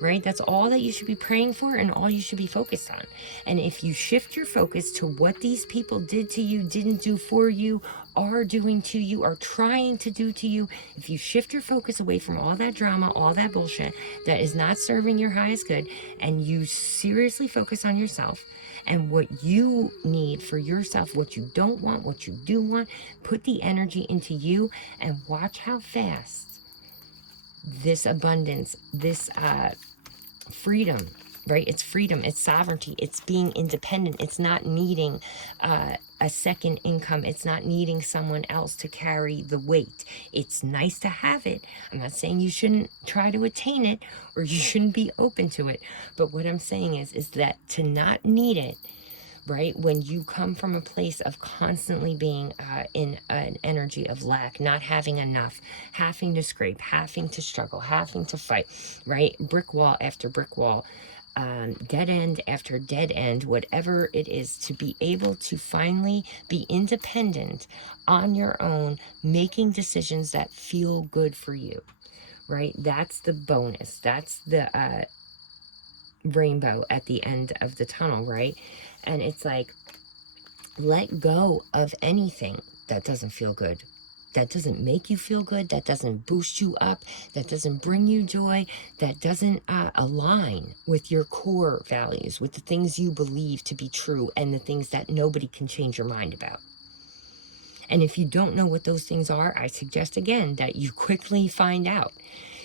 right? That's all that you should be praying for and all you should be focused on. And if you shift your focus to what these people did to you, didn't do for you, are doing to you, are trying to do to you, if you shift your focus away from all that drama, all that bullshit that is not serving your highest good, and you seriously focus on yourself and what you need for yourself, what you don't want, what you do want, put the energy into you and watch how fast this abundance, this freedom, right? It's freedom, it's sovereignty, it's being independent, it's not needing a second income, it's not needing someone else to carry the weight. It's nice to have it. I'm not saying you shouldn't try to attain it or you shouldn't be open to it, but what I'm saying is that to not need it, right? When you come from a place of constantly being in an energy of lack, not having enough, having to scrape, having to struggle, having to fight, right? Brick wall after brick wall, dead end after dead end, whatever it is, to be able to finally be independent on your own, making decisions that feel good for you, right? That's the bonus. That's the rainbow at the end of the tunnel, right? And it's like, let go of anything that doesn't feel good, that doesn't make you feel good, that doesn't boost you up, that doesn't bring you joy, that doesn't align with your core values, with the things you believe to be true and the things that nobody can change your mind about. And if you don't know what those things are, I suggest again that you quickly find out.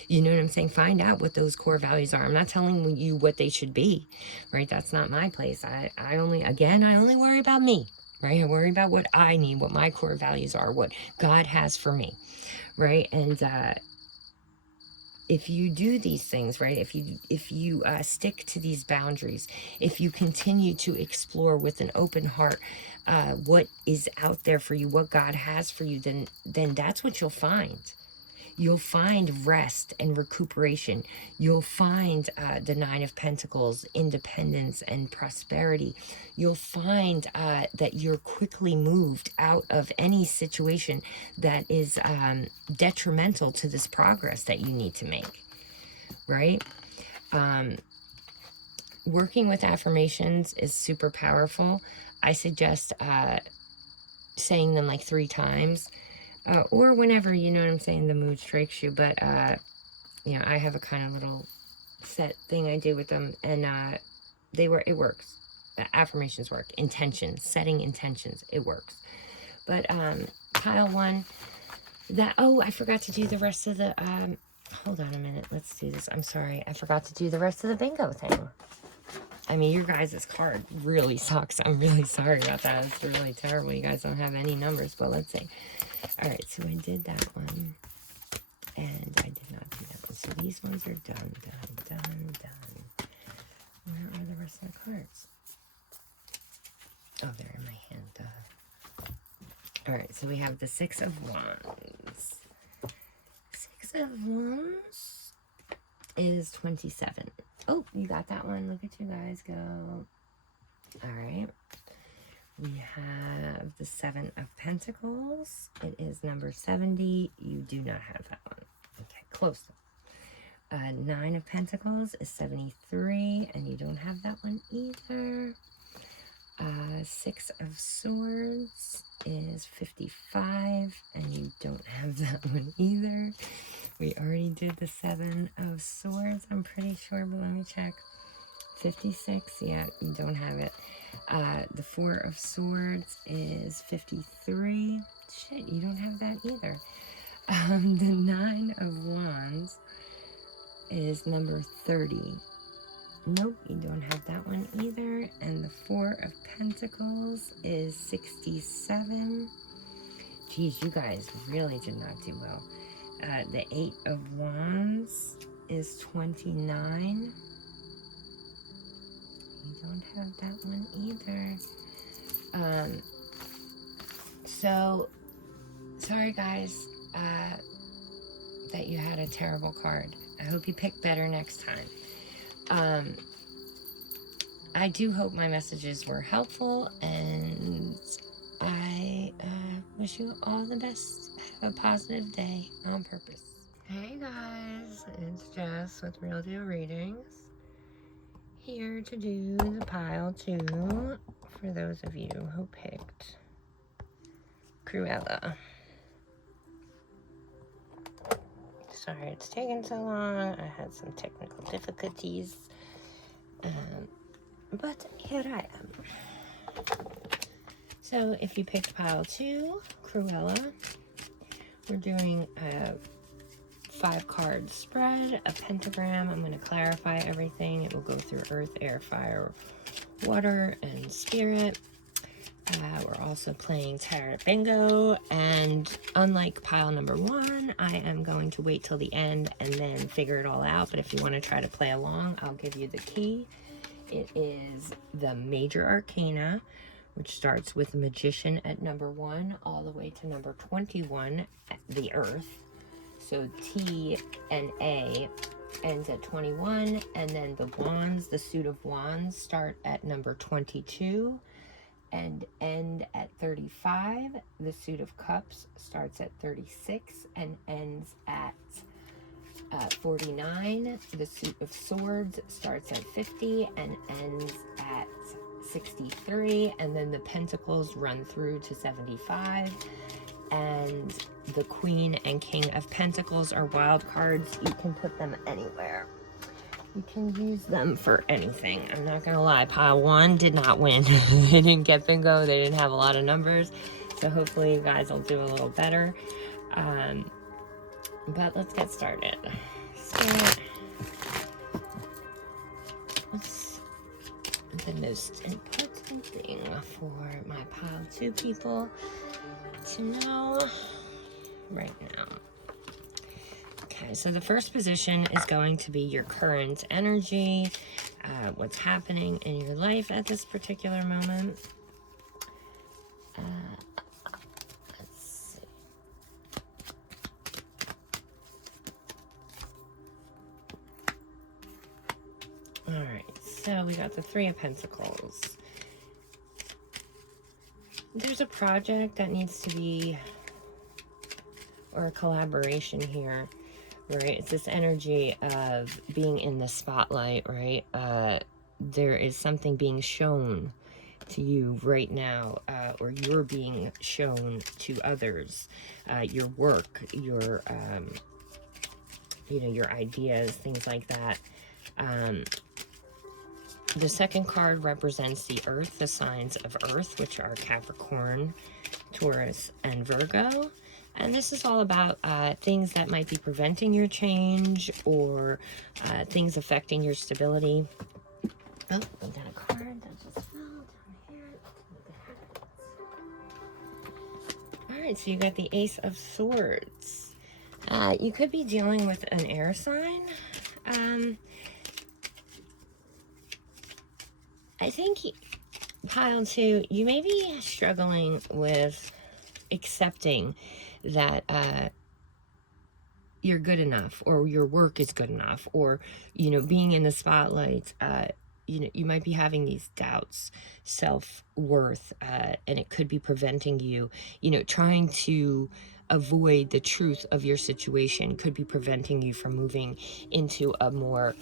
You know what I'm saying? Find out what those core values are. I'm not telling you what they should be, right? That's not my place. I only worry about me, right? I worry about what I need, what my core values are, what God has for me, right? And if you do these things, right? If you stick to these boundaries, if you continue to explore with an open heart what is out there for you, what God has for you, then that's what you'll find. You'll find rest and recuperation. You'll find the Nine of Pentacles, independence and prosperity. You'll find that you're quickly moved out of any situation that is detrimental to this progress that you need to make, right? Working with affirmations is super powerful. I suggest saying them like 3 times. Or whenever, you know what I'm saying, the mood strikes you. But, you know, I have a kind of little set thing I do with them. And it works. Affirmations work. Intentions. Setting intentions. It works. But pile 1. I forgot to do the rest of the... hold on a minute. Let's do this. I'm sorry. I forgot to do the rest of the bingo thing. I mean, your guys' card really sucks. I'm really sorry about that. It's really terrible. You guys don't have any numbers. But let's see. Alright, so I did that one, and I did not do that one. So these ones are done. Where are the rest of the cards? Oh, they're in my hand. Alright, so we have the 6 of Wands. 6 of Wands is 27. Oh, you got that one. Look at you guys go. Alright. We have the 7 of Pentacles. It is number 70. You do not have that one. Okay, close. 9 of Pentacles is 73, and you don't have that one either. 6 of Swords is 55, and you don't have that one either. We already did the 7 of Swords, I'm pretty sure, but let me check. 56, yeah, you don't have it. The 4 of Swords is 53. Shit, you don't have that either. The 9 of Wands is number 30. Nope, you don't have that one either. And the 4 of Pentacles is 67. Geez, you guys really did not do well. The 8 of Wands is 29. You don't have that one either. So, sorry guys, that you had a terrible card. I hope you pick better next time. I do hope my messages were helpful, and I wish you all the best. Have a positive day on purpose. Hey guys, it's Jess with Real Deal Readings, here to do the pile 2 for those of you who picked Cruella. Sorry it's taking so long, I had some technical difficulties, but here I am. So if you picked pile 2, Cruella, we're doing a 5-card spread, a pentagram. I'm going to clarify everything. It will go through earth, air, fire, water, and spirit. We're also playing tarot bingo, and unlike pile number 1, I am going to wait till the end and then figure it all out. But if you want to try to play along, I'll give you the key. It is the major arcana, which starts with Magician at number 1 all the way to number 21, the earth. So T and A ends at 21, and then the wands, the suit of wands, start at number 22 and end at 35. The suit of cups starts at 36 and ends at 49. The suit of swords starts at 50 and ends at 63, and then the pentacles run through to 75. And the Queen and King of Pentacles are wild cards. You can put them anywhere. You can use them for anything. I'm not gonna lie, pile 1 did not win. They didn't get bingo, they didn't have a lot of numbers. So hopefully you guys will do a little better. But let's get started. Spirit. What's the most important thing for my pile 2 people to know right now? Okay, so the first position is going to be your current energy, what's happening in your life at this particular moment. Let's see. All right, so we got the 3 of Pentacles. There's a project that needs to be, or a collaboration here, right? It's this energy of being in the spotlight, right? There is something being shown to you right now, or you're being shown to others. Your work, your, your ideas, things like that. The second card represents the earth, the signs of earth, which are Capricorn, Taurus, and Virgo. And this is all about things that might be preventing your change, or things affecting your stability. Oh, we got a card that just fell down here. Alright, so you got the Ace of Swords. You could be dealing with an air sign. I think pile 2, you may be struggling with accepting that you're good enough, or your work is good enough, or being in the spotlight. You might be having these doubts, self-worth, and it could be preventing you, trying to avoid the truth of your situation could be preventing you from moving into a more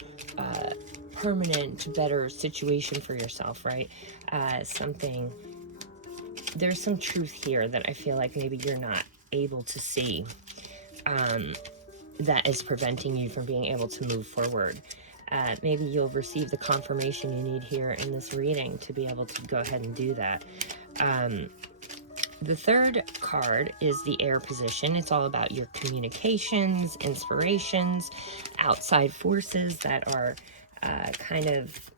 permanent, better situation for yourself, right? There's some truth here that I feel like maybe you're not able to see, that is preventing you from being able to move forward. Maybe you'll receive the confirmation you need here in this reading to be able to go ahead and do that. The third card is the air position. It's all about your communications, inspirations, outside forces that are kind of,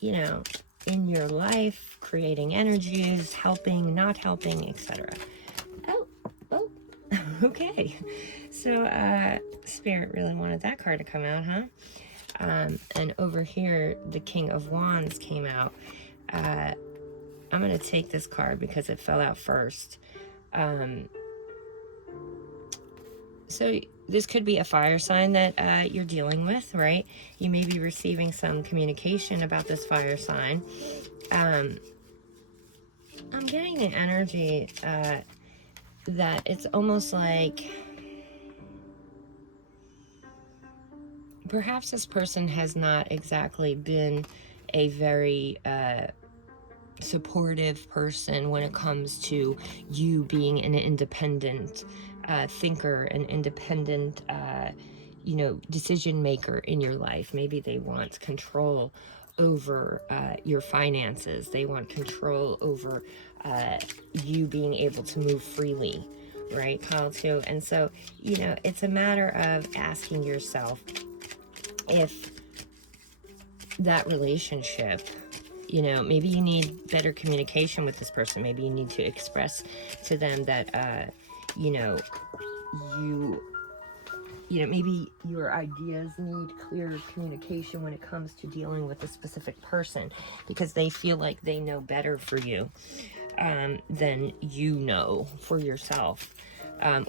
in your life, creating energies, helping, not helping, etc. Oh, okay. So, Spirit really wanted that card to come out, huh? And over here, the King of Wands came out. I'm going to take this card because it fell out first. So this could be a fire sign that you're dealing with, right? You may be receiving some communication about this fire sign. I'm getting the energy that it's almost like perhaps this person has not exactly been a very supportive person when it comes to you being an independent thinker, an independent decision maker in your life. Maybe they want control over your finances. They want control over you being able to move freely, right, Pile 2? And so, it's a matter of asking yourself if that relationship, maybe you need better communication with this person. Maybe you need to express to them that, maybe your ideas need clear communication when it comes to dealing with a specific person, because they feel like they know better for you than you know for yourself.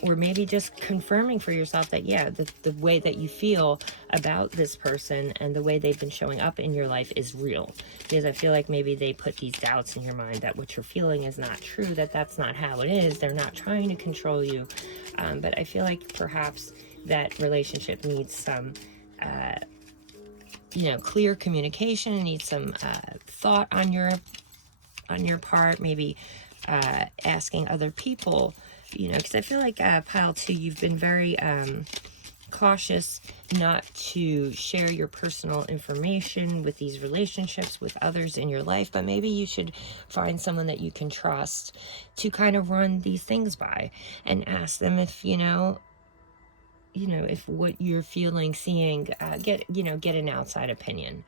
Or maybe just confirming for yourself that, yeah, the way that you feel about this person and the way they've been showing up in your life is real. Because I feel like maybe they put these doubts in your mind that what you're feeling is not true, that that's not how it is. They're not trying to control you. But I feel like perhaps that relationship needs some, clear communication, needs some thought on your part, maybe asking other people, because I feel like Pile 2, you've been very cautious not to share your personal information with these relationships with others in your life, but maybe you should find someone that you can trust to kind of run these things by and ask them if, if what you're feeling, seeing, get an outside opinion.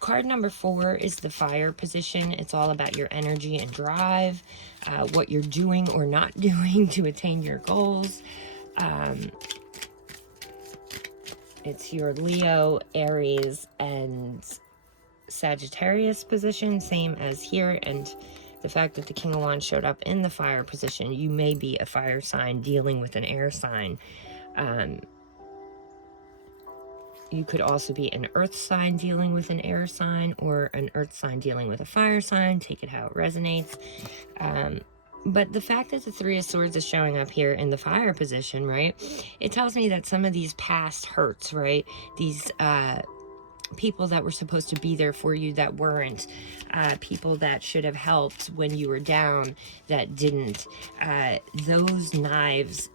Card number 4 is the Fire position. It's all about your energy and drive, what you're doing or not doing to attain your goals. It's your Leo, Aries, and Sagittarius position, same as here. And the fact that the King of Wands showed up in the Fire position, you may be a fire sign dealing with an air sign. You could also be an earth sign dealing with an air sign, or an earth sign dealing with a fire sign. Take it how it resonates. But the fact that the Three of Swords is showing up here in the fire position, right? It tells me that some of these past hurts, right? These people that were supposed to be there for you that weren't, people that should have helped when you were down that didn't, those knives,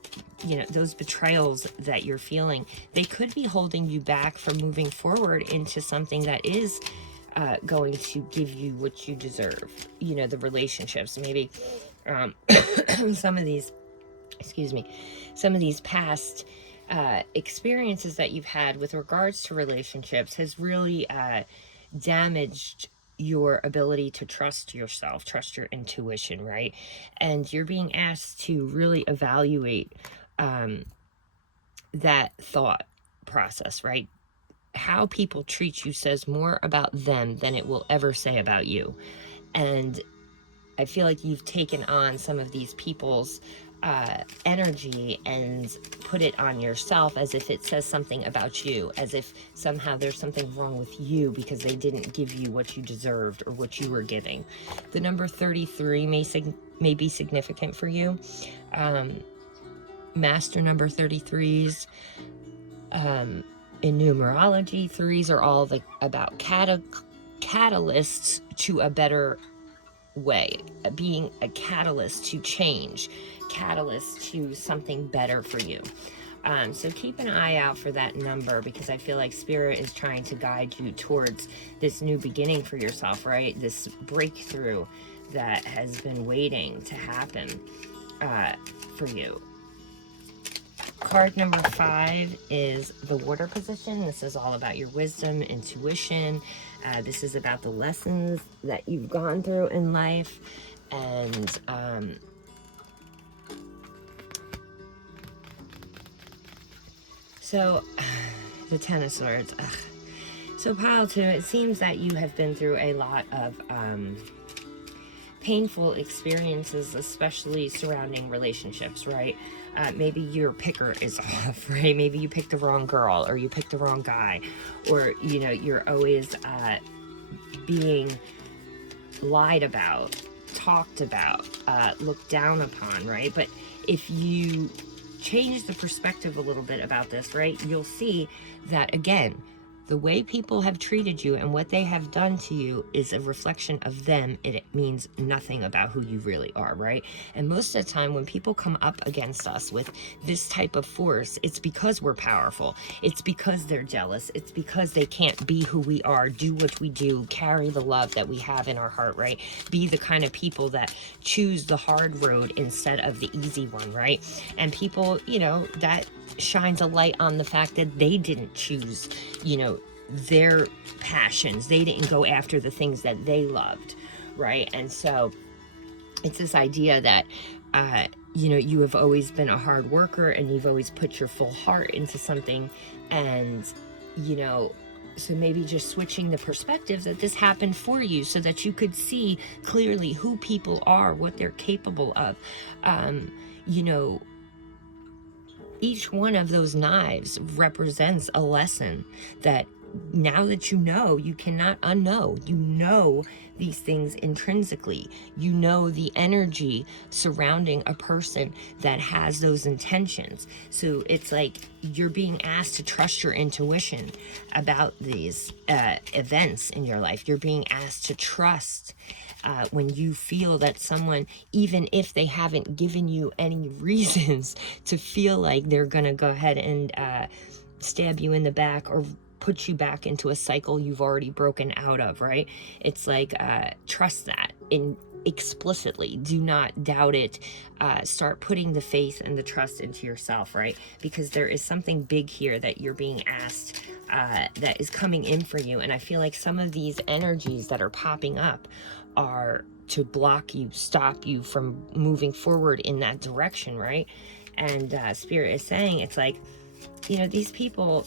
those betrayals that you're feeling, they could be holding you back from moving forward into something that is going to give you what you deserve, the relationships. Maybe some of these past experiences that you've had with regards to relationships has really damaged your ability to trust yourself, trust your intuition, right? And you're being asked to really evaluate that thought process, right? How people treat you says more about them than it will ever say about you. And I feel like you've taken on some of these people's energy and put it on yourself as if it says something about you, as if somehow there's something wrong with you because they didn't give you what you deserved or what you were giving. The number 33 may be significant for you. Master number 33s. In numerology, 3s are all about catalysts to a better way, being a catalyst to change, catalyst to something better for you. So keep an eye out for that number, because I feel like Spirit is trying to guide you towards this new beginning for yourself, right? This breakthrough that has been waiting to happen for you. Card number 5 is the Water position. This is all about your wisdom, intuition. This is about the lessons that you've gone through in life. And so the Ten of Swords. So Pile 2, it seems that you have been through a lot of painful experiences, especially surrounding relationships, right? Maybe your picker is off, right? Maybe you picked the wrong girl, or you picked the wrong guy, or, you're always being lied about, talked about, looked down upon, right? But if you change the perspective a little bit about this, right, you'll see that, again, the way people have treated you and what they have done to you is a reflection of them, and it means nothing about who you really are, right? And most of the time when people come up against us with this type of force, it's because we're powerful. It's because they're jealous. It's because they can't be who we are, do what we do, carry the love that we have in our heart, right? Be the kind of people that choose the hard road instead of the easy one, right? And people, you know, that shines a light on the fact that they didn't choose, you know, their passions. They didn't go after the things that they loved, right? And so it's this idea that, you know, you have always been a hard worker and you've always put your full heart into something. And, you know, so maybe just switching the perspective that this happened for you so that you could see clearly who people are, what they're capable of. You know, each one of those knives represents a lesson that now that you know, you cannot unknow. You know these things intrinsically. You know the energy surrounding a person that has those intentions. So it's like you're being asked to trust your intuition about these events in your life. You're being asked to trust when you feel that someone, even if they haven't given you any reasons to feel like they're gonna go ahead and stab you in the back or put you back into a cycle you've already broken out of, right? It's like, trust that explicitly. Do not doubt it. Start putting the faith and the trust into yourself, right? Because there is something big here that you're being asked that is coming in for you. And I feel like some of these energies that are popping up are to block you, stop you from moving forward in that direction, right? And Spirit is saying, it's like, you know, these people,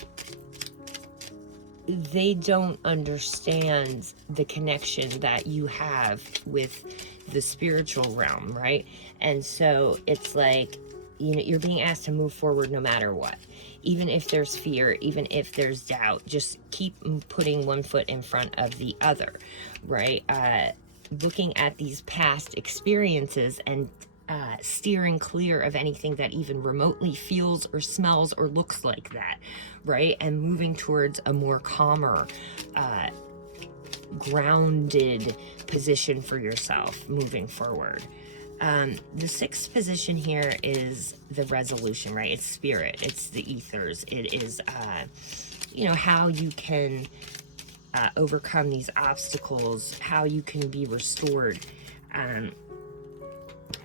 they don't understand the connection that you have with the spiritual realm, right? And so it's like, you know, you're being asked to move forward no matter what. Even if there's fear, even if there's doubt, just keep putting one foot in front of the other, right? Looking at these past experiences and steering clear of anything that even remotely feels or smells or looks like that, right? And moving towards a more calmer, grounded position for yourself moving forward. The sixth position here is the resolution, right? It's spirit, it's the ethers. It is, you know, how you can overcome these obstacles, how you can be restored.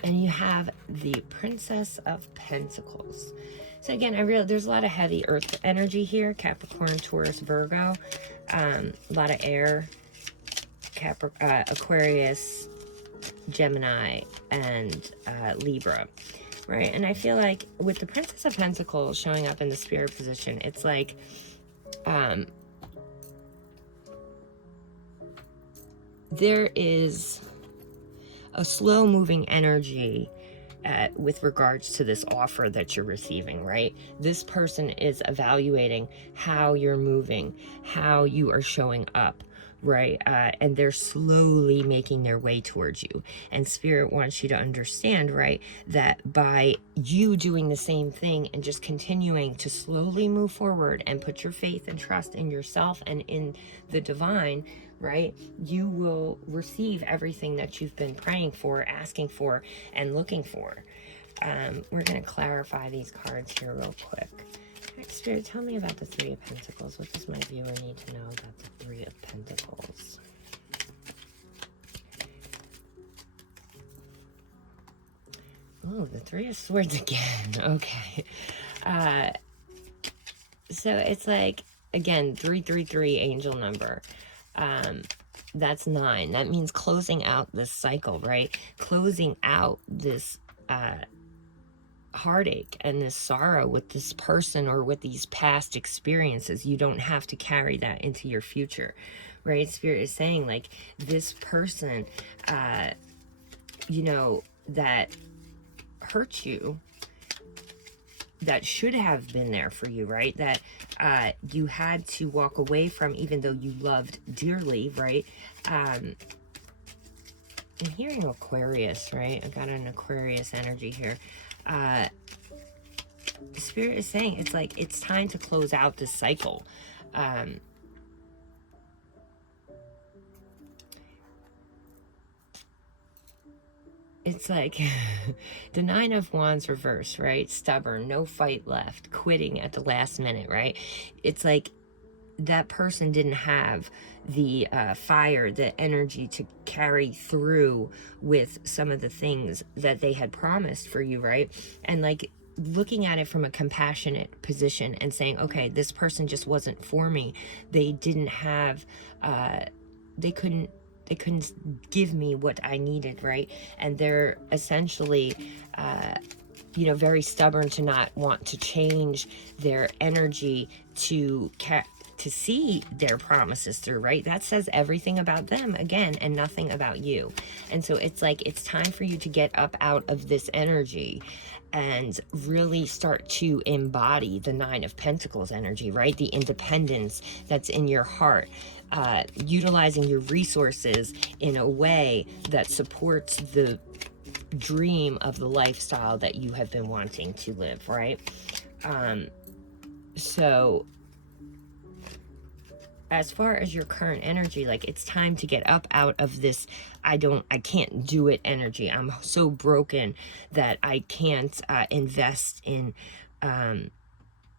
And you have the Princess of Pentacles. So again, I realize there's a lot of heavy earth energy here. Capricorn, Taurus, Virgo. A lot of air. Aquarius, Gemini, and Libra. Right? And I feel like with the Princess of Pentacles showing up in the spirit position, it's like... there is a slow moving energy with regards to this offer that you're receiving, right? This person is evaluating how you're moving, how you are showing up, right? And they're slowly making their way towards you. And Spirit wants you to understand, right, that by you doing the same thing and just continuing to slowly move forward and put your faith and trust in yourself and in the divine, right, you will receive everything that you've been praying for, asking for, and looking for. We're going to clarify these cards here real quick. All right, Spirit, tell me about the Three of Pentacles. What does my viewer need to know about the Three of Pentacles? Oh, the Three of Swords again. Okay. So it's like, again, 333 angel number. That's 9. That means closing out this cycle, right? Closing out this heartache and this sorrow with this person or with these past experiences. You don't have to carry that into your future, right? Spirit is saying, like, this person, you know, that hurt you, that should have been there for you, right? That you had to walk away from, even though you loved dearly, right? I'm hearing Aquarius, right? I got an Aquarius energy here. Spirit is saying it's like it's time to close out this cycle. It's like the Nine of Wands reversed, right? Stubborn, no fight left, quitting at the last minute, right? It's like that person didn't have the fire, the energy to carry through with some of the things that they had promised for you, right? And like looking at it from a compassionate position and saying, okay, this person just wasn't for me. They didn't have, they couldn't give me what I needed, right? And they're essentially, you know, very stubborn to not want to change their energy to see their promises through, right? That says everything about them again and nothing about you. And so it's like it's time for you to get up out of this energy and really start to embody the Nine of Pentacles energy, right? The independence that's in your heart, utilizing your resources in a way that supports the dream of the lifestyle that you have been wanting to live, right? So as far as your current energy, like it's time to get up out of this I can't do it energy. I'm so broken that I can't invest in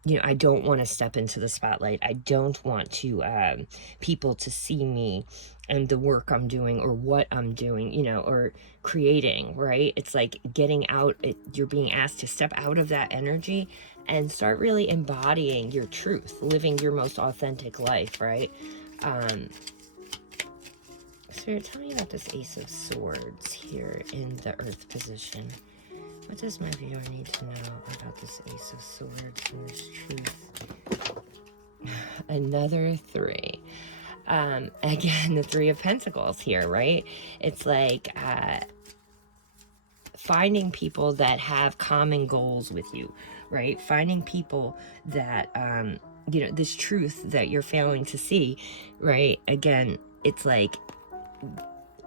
you know, I don't want to step into the spotlight. I don't want to people to see me and the work I'm doing or what I'm doing, you know, or creating, right? It's like getting out, you're being asked to step out of that energy and start really embodying your truth, living your most authentic life, right? Spirit, tell me about this Ace of Swords here in the Earth position. What does my viewer need to know about this Ace of Swords and this truth? Another 3. Again, the 3 of Pentacles here, right? It's like finding people that have common goals with you, right? Finding people that, you know, this truth that you're failing to see, right? Again, it's like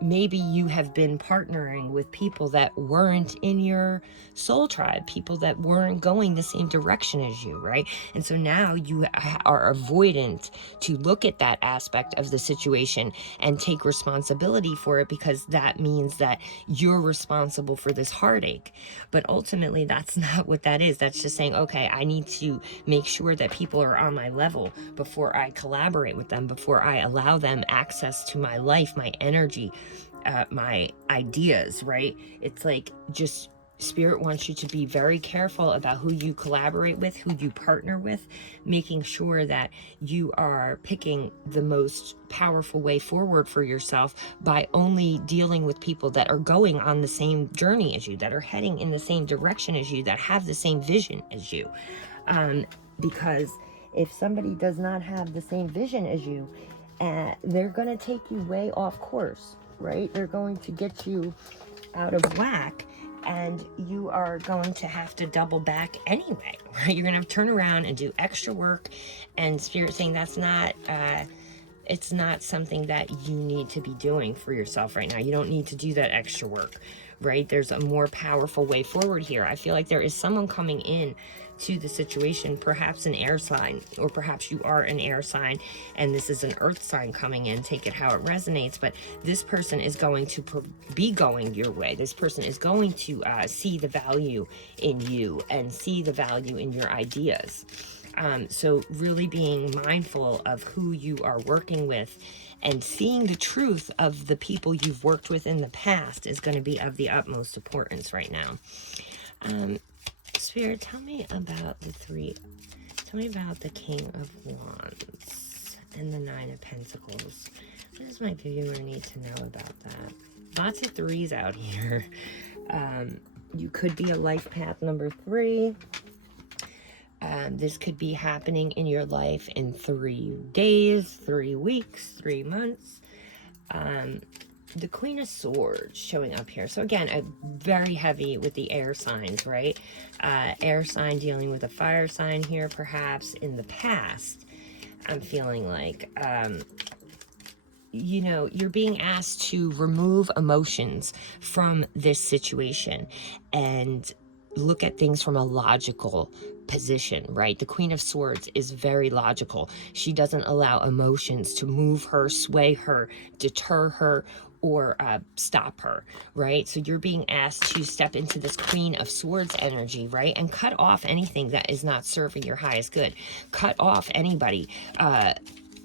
maybe you have been partnering with people that weren't in your soul tribe, people that weren't going the same direction as you, right? And so now you are avoidant to look at that aspect of the situation and take responsibility for it, because that means that you're responsible for this heartache. But ultimately, that's not what that is. That's just saying, okay, I need to make sure that people are on my level before I collaborate with them, before I allow them access to my life, my energy, my ideas, right? It's like just Spirit wants you to be very careful about who you collaborate with, who you partner with, making sure that you are picking the most powerful way forward for yourself by only dealing with people that are going on the same journey as you, that are heading in the same direction as you, that have the same vision as you. Because if somebody does not have the same vision as you, they're going to take you way off course, right? They're going to get you out of whack, and you are going to have to double back anyway, right? You're going to have to turn around and do extra work, and Spirit saying that's not, it's not something that you need to be doing for yourself right now. You don't need to do that extra work, right? There's a more powerful way forward here. I feel like there is someone coming in to the situation, perhaps an air sign, or perhaps you are an air sign and this is an earth sign coming in. Take it how it resonates, but this person is going to be going your way. This person is going to see the value in you and see the value in your ideas. So really being mindful of who you are working with and seeing the truth of the people you've worked with in the past is going to be of the utmost importance right now. Spirit, tell me about tell me about the King of Wands and the Nine of Pentacles. What does my viewer need to know about that? Lots of 3s out here. You could be a life path number 3. This could be happening in your life in 3 days, 3 weeks, 3 months. The Queen of Swords showing up here. So again, very heavy with the air signs, right? Air sign dealing with a fire sign here, perhaps in the past. I'm feeling like, you know, you're being asked to remove emotions from this situation and look at things from a logical position, right? The Queen of Swords is very logical. She doesn't allow emotions to move her, sway her, deter her, or stop her, right? So you're being asked to step into this Queen of Swords energy, right? And cut off anything that is not serving your highest good. Cut off anybody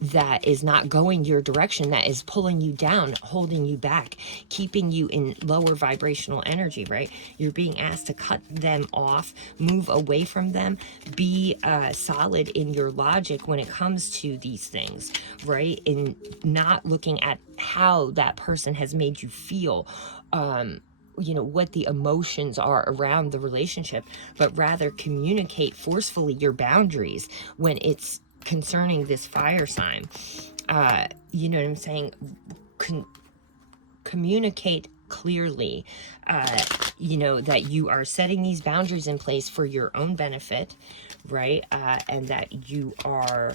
that is not going your direction, that is pulling you down, holding you back, keeping you in lower vibrational energy, right? You're being asked to cut them off, move away from them, be solid in your logic when it comes to these things, right? In not looking at how that person has made you feel, what the emotions are around the relationship, but rather communicate forcefully your boundaries when it's concerning this fire sign. You know what I'm saying? Communicate clearly, that you are setting these boundaries in place for your own benefit, right? And that you are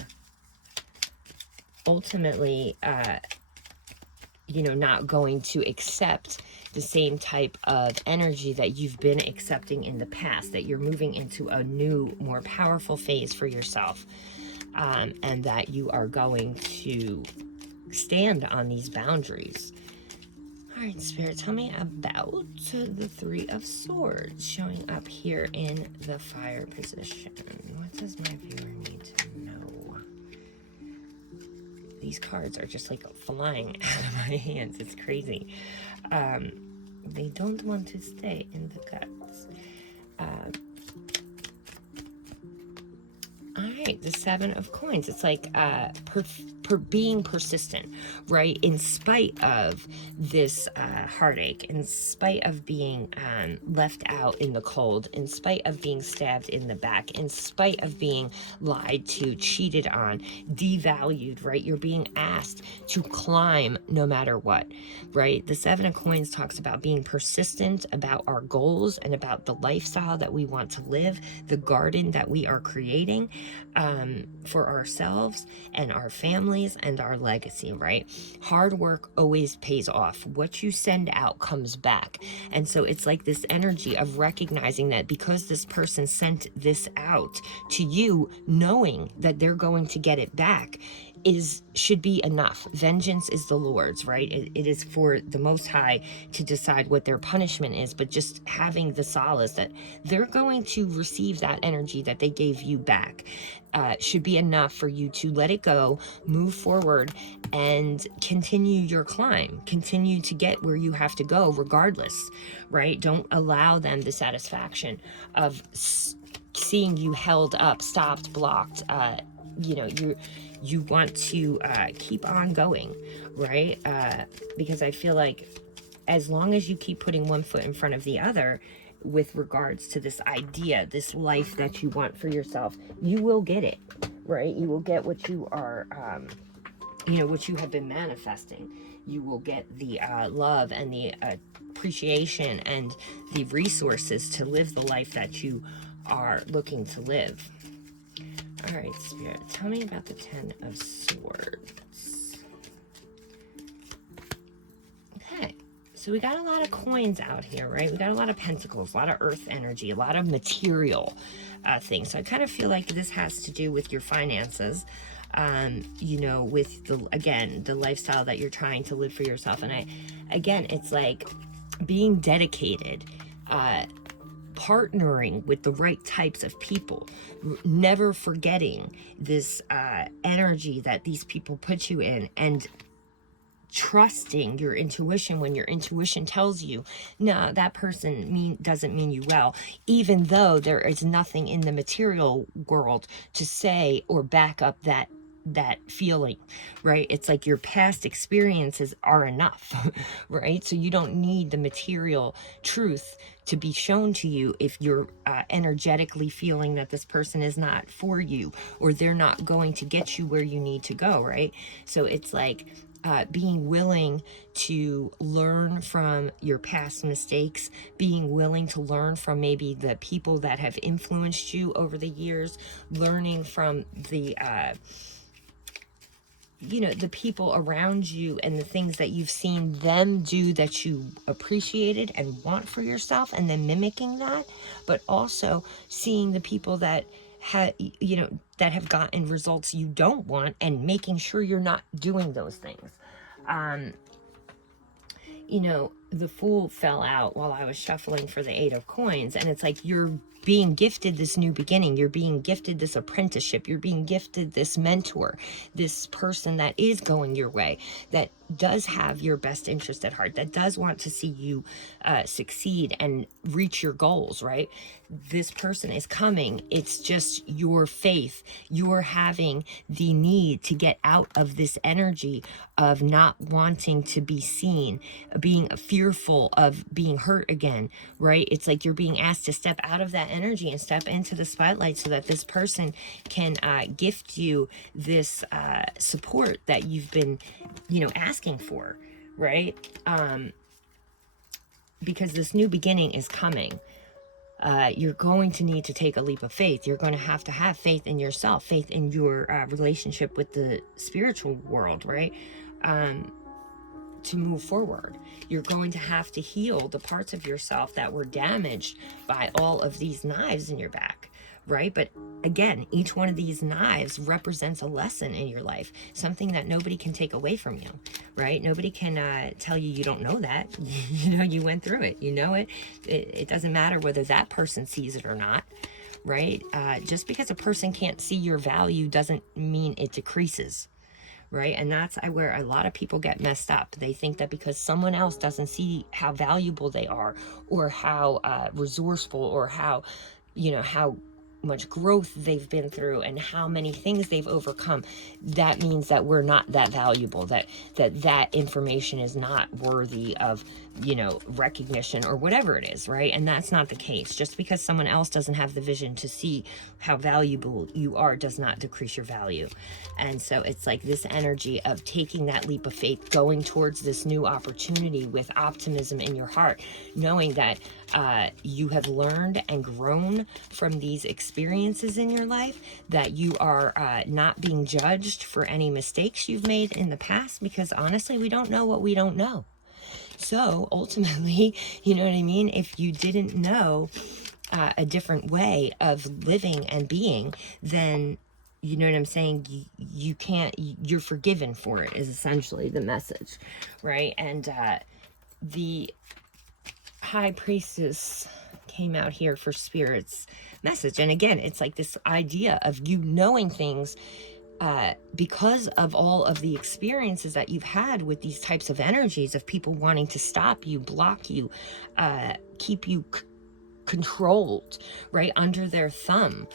ultimately, not going to accept the same type of energy that you've been accepting in the past, that you're moving into a new, more powerful phase for yourself. And that you are going to stand on these boundaries. All right, Spirit, tell me about the Three of Swords showing up here in the fire position. What does my viewer need to know? These cards are just like flying out of my hands. It's crazy. They don't want to stay in the guts. All right, the Seven of Coins. It's like being persistent, right? In spite of this heartache, in spite of being left out in the cold, in spite of being stabbed in the back, in spite of being lied to, cheated on, devalued, right? You're being asked to climb no matter what, right? The Seven of Coins talks about being persistent, about our goals, and about the lifestyle that we want to live, the garden that we are creating for ourselves and our families and our legacy, right? Hard work always pays off. What you send out comes back. And so it's like this energy of recognizing that because this person sent this out to you, knowing that they're going to get it back should be enough. Vengeance is the Lord's, right? It is for the Most High to decide what their punishment is, but just having the solace that they're going to receive that energy that they gave you back should be enough for you to let it go, move forward, and continue your climb. Continue to get where you have to go regardless, right? Don't allow them the satisfaction of seeing you held up, stopped, blocked. You want to keep on going, right? Because I feel like as long as you keep putting one foot in front of the other with regards to this idea, this life that you want for yourself, you will get it, right? You will get what you are, what you have been manifesting. You will get the love and the appreciation and the resources to live the life that you are looking to live. All right, Spirit, tell me about the Ten of Swords. Okay, so we got a lot of coins out here, right? We got a lot of pentacles, a lot of earth energy, a lot of material things. So I kind of feel like this has to do with your finances, with the lifestyle that you're trying to live for yourself. And it's like being dedicated, partnering with the right types of people, never forgetting this energy that these people put you in, and trusting your intuition when your intuition tells you, no, that person doesn't mean you well, even though there is nothing in the material world to say or back up that feeling, right? It's like your past experiences are enough, right? So you don't need the material truth to be shown to you if you're energetically feeling that this person is not for you, or they're not going to get you where you need to go, right? So it's like being willing to learn from your past mistakes, being willing to learn from maybe the people that have influenced you over the years, learning from the you know, the people around you and the things that you've seen them do that you appreciated and want for yourself, and then mimicking that, but also seeing the people that have, you know, that have gotten results you don't want, and making sure you're not doing those things. You know, the Fool fell out while I was shuffling for the 8 of Coins, and it's like you're being gifted this new beginning, you're being gifted this apprenticeship, you're being gifted this mentor, this person that is going your way, that does have your best interest at heart, that does want to see you succeed and reach your goals, right? This person is coming. It's just your faith. You're having the need to get out of this energy of not wanting to be seen, being fearful of being hurt again, right? It's like you're being asked to step out of that energy and step into the spotlight so that this person can gift you this support that you've been, you know, asking for, right? Because this new beginning is coming. You're going to need to take a leap of faith. You're going to have faith in yourself, faith in your relationship with the spiritual world, right? To move forward. You're going to have to heal the parts of yourself that were damaged by all of these knives in your back, right? But again, each one of these knives represents a lesson in your life, something that nobody can take away from you, right? Nobody can tell you you don't know that. You know, you went through it, you know it. It doesn't matter whether that person sees it or not, right? Just because a person can't see your value doesn't mean it decreases, right? And that's where a lot of people get messed up. They think that because someone else doesn't see how valuable they are, or how resourceful, or how, you know, how much growth they've been through and how many things they've overcome, that means that we're not that valuable, that information is not worthy of, you know, recognition or whatever it is, right? And that's not the case. Just because someone else doesn't have the vision to see how valuable you are does not decrease your value. And so it's like this energy of taking that leap of faith, going towards this new opportunity with optimism in your heart, knowing that you have learned and grown from these experiences in your life, that you are not being judged for any mistakes you've made in the past, because honestly, we don't know what we don't know. So ultimately, you know what I mean? If you didn't know a different way of living and being, then, you know what I'm saying, you can't, you're forgiven for it, is essentially the message, right? And the High Priestess came out here for Spirit's message. And again, it's like this idea of you knowing things because of all of the experiences that you've had with these types of energies of people wanting to stop you, block you, keep you controlled, right, under their thumb,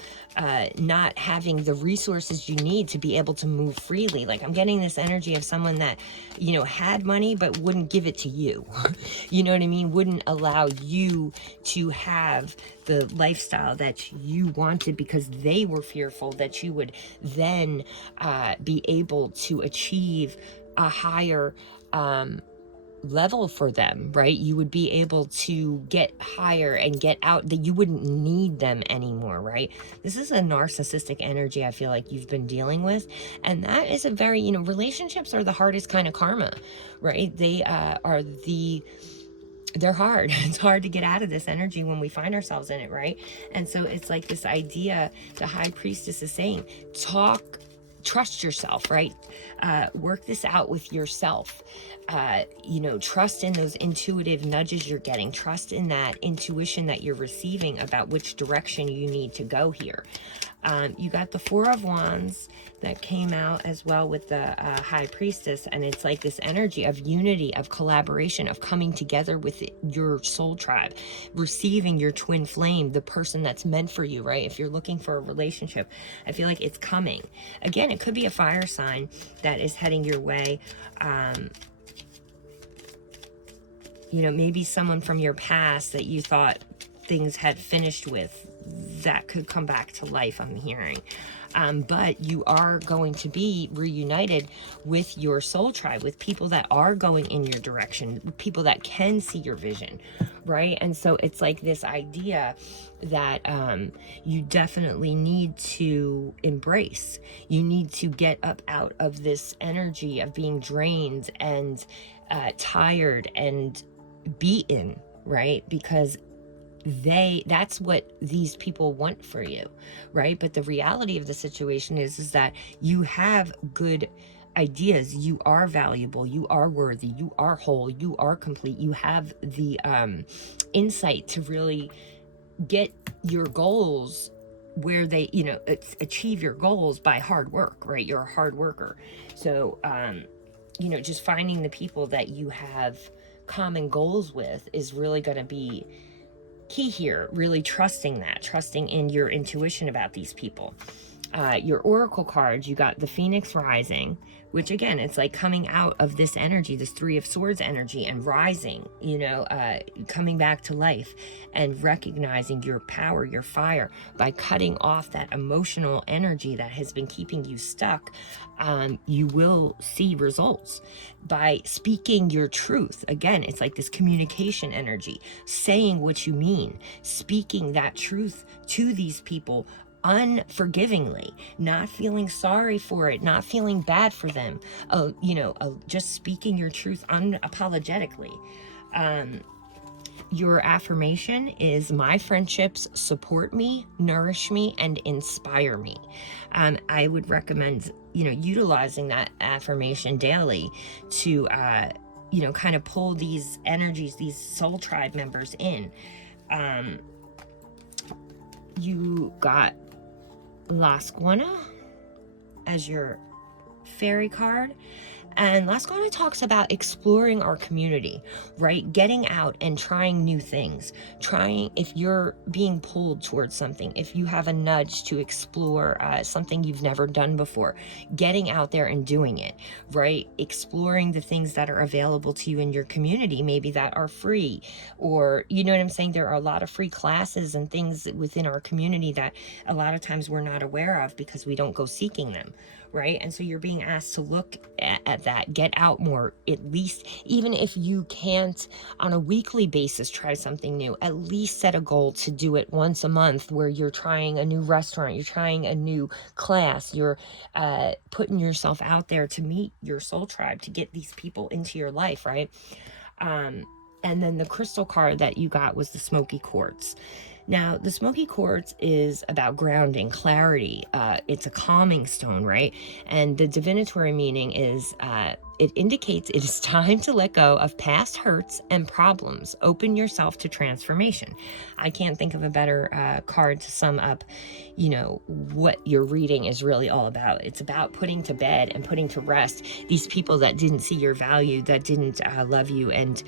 not having the resources you need to be able to move freely. Like, I'm getting this energy of someone that, you know, had money but wouldn't give it to you. You know what I mean? Wouldn't allow you to have the lifestyle that you wanted because they were fearful that you would then be able to achieve a higher level for them, right? You would be able to get higher and get out, that you wouldn't need them anymore, right? This is a narcissistic energy I feel like you've been dealing with, and that is a very, you know, relationships are the hardest kind of karma, right? They they're hard. It's hard to get out of this energy when we find ourselves in it, right? And so it's like this idea the High Priestess is saying, trust yourself, right? Work this out with yourself. You know, trust in those intuitive nudges you're getting. Trust in that intuition that you're receiving about which direction you need to go here. You got the Four of Wands that came out as well with the High Priestess, and it's like this energy of unity, of collaboration, of coming together with your soul tribe, receiving your twin flame, the person that's meant for you, right? If you're looking for a relationship, I feel like it's coming. Again, it could be a fire sign that is heading your way. You know, maybe someone from your past that you thought things had finished with, that could come back to life, I'm hearing. But you are going to be reunited with your soul tribe, with people that are going in your direction, people that can see your vision, right? And so it's like this idea that you definitely need to embrace. You need to get up out of this energy of being drained and tired and beaten, right? Because that's what these people want for you, right? But the reality of the situation is that you have good ideas. You are valuable, you are worthy, you are whole, you are complete. You have the insight to really get your goals where they, achieve your goals by hard work, right? You're a hard worker. So just finding the people that you have common goals with is really going to be key here. Really trusting in your intuition about these people. Your oracle cards, you got the Phoenix rising, which again, it's like coming out of this energy, this Three of Swords energy, and rising, coming back to life and recognizing your power, your fire, by cutting off that emotional energy that has been keeping you stuck. You will see results by speaking your truth. Again, it's like this communication energy, saying what you mean, speaking that truth to these people unforgivingly, not feeling sorry for it, not feeling bad for them, just speaking your truth unapologetically. Your affirmation is, my friendships support me, nourish me, and inspire me. I would recommend, utilizing that affirmation daily to, kind of pull these energies, these soul tribe members in. You got Lasquana as your fairy card. And Lasquana talks about exploring our community, right? Getting out and trying new things. If you're being pulled towards something, if you have a nudge to explore something you've never done before, getting out there and doing it, right? Exploring the things that are available to you in your community, maybe that are free, or, you know what I'm saying? There are a lot of free classes and things within our community that a lot of times we're not aware of because we don't go seeking them, right? And so you're being asked to look at that, get out more, at least, even if you can't on a weekly basis try something new, at least set a goal to do it once a month, where you're trying a new restaurant, you're trying a new class, you're putting yourself out there to meet your soul tribe, to get these people into your life, right? And then the crystal card that you got was the Smoky Quartz. Now, the Smoky Quartz is about grounding, clarity. It's a calming stone, right? And the divinatory meaning is it indicates it is time to let go of past hurts and problems. Open yourself to transformation. I can't think of a better card to sum up, what your reading is really all about. It's about putting to bed and putting to rest these people that didn't see your value, that didn't love you and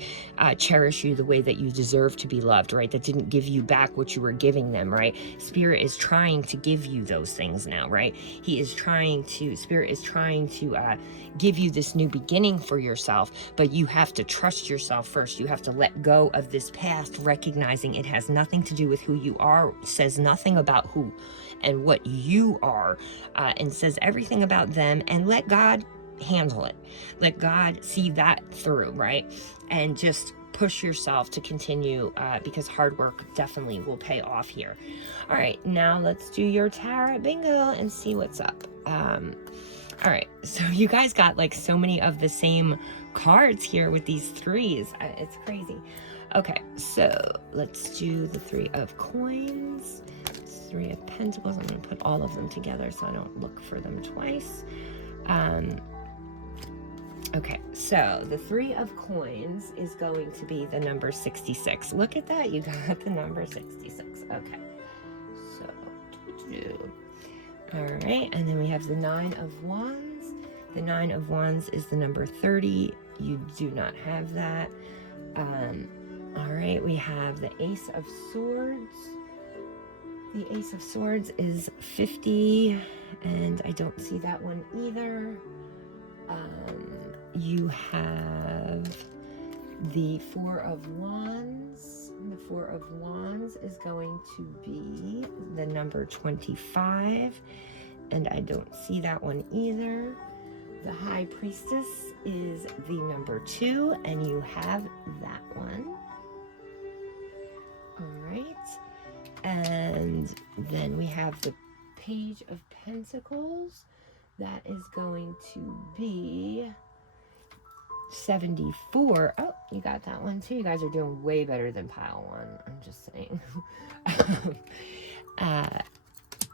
cherish you the way that you deserve to be loved, right? That didn't give you back what you were giving them, right? Spirit is trying to give you those things now, right? Spirit is trying to give you this new beginning for yourself, but you have to trust yourself first. You have to let go of this past, recognizing it has nothing to do with who you are, says nothing about who and what you are, and says everything about them, and let God handle it. Let God see that through, right? And just push yourself to continue, because hard work definitely will pay off here. All right, now let's do your tarot bingo and see what's up. All right, so you guys got like so many of the same cards here with these threes. It's crazy. Okay, so let's do the Three of Coins, Three of Pentacles. I'm going to put all of them together so I don't look for them twice. Okay, so the Three of Coins is going to be the number 66. Look at that, you got the number 66. Okay, so all right, and then we have the Nine of Wands. The Nine of Wands is the number 30. You do not have that. All right, we have the Ace of Swords. The Ace of Swords is 50, and I don't see that one either. You have the Four of Wands. The Four of Wands is going to be the number 25, and I don't see that one either. The High Priestess is the number 2, and you have that one. All right. And then we have the Page of Pentacles. That is going to be 74. Oh, you got that one too. You guys are doing way better than pile 1. I'm just saying.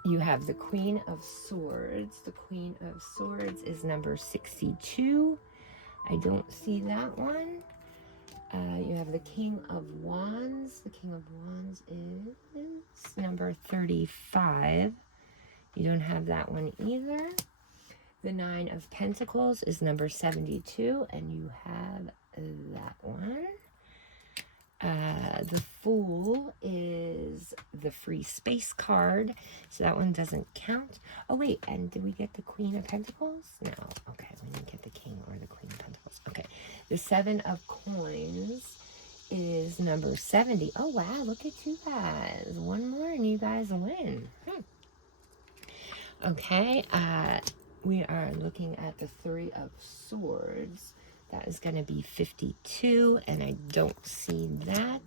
You have the Queen of Swords. The Queen of Swords is number 62. I don't see that one. You have the King of Wands. The King of Wands is number 35. You don't have that one either. The Nine of Pentacles is number 72, and you have that one. The Fool is the free space card, so that one doesn't count. Oh, wait, and did we get the Queen of Pentacles? No. Okay, we didn't get the King or the Queen of Pentacles. Okay, the Seven of Coins is number 70. Oh, wow, look at you guys. One more and you guys win. Okay, we are looking at the Three of Swords. That is going to be 52, and I don't see that.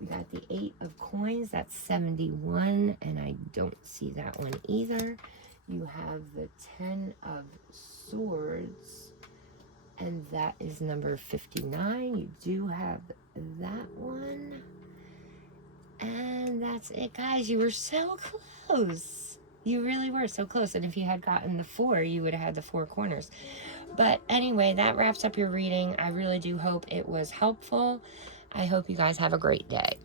We got the Eight of Coins. That's 71, and I don't see that one either. You have the Ten of Swords, and that is number 59. You do have that one. And that's it, guys. You were so close. You really were so close. And if you had gotten the 4, you would have had the 4 corners. But anyway, that wraps up your reading. I really do hope it was helpful. I hope you guys have a great day.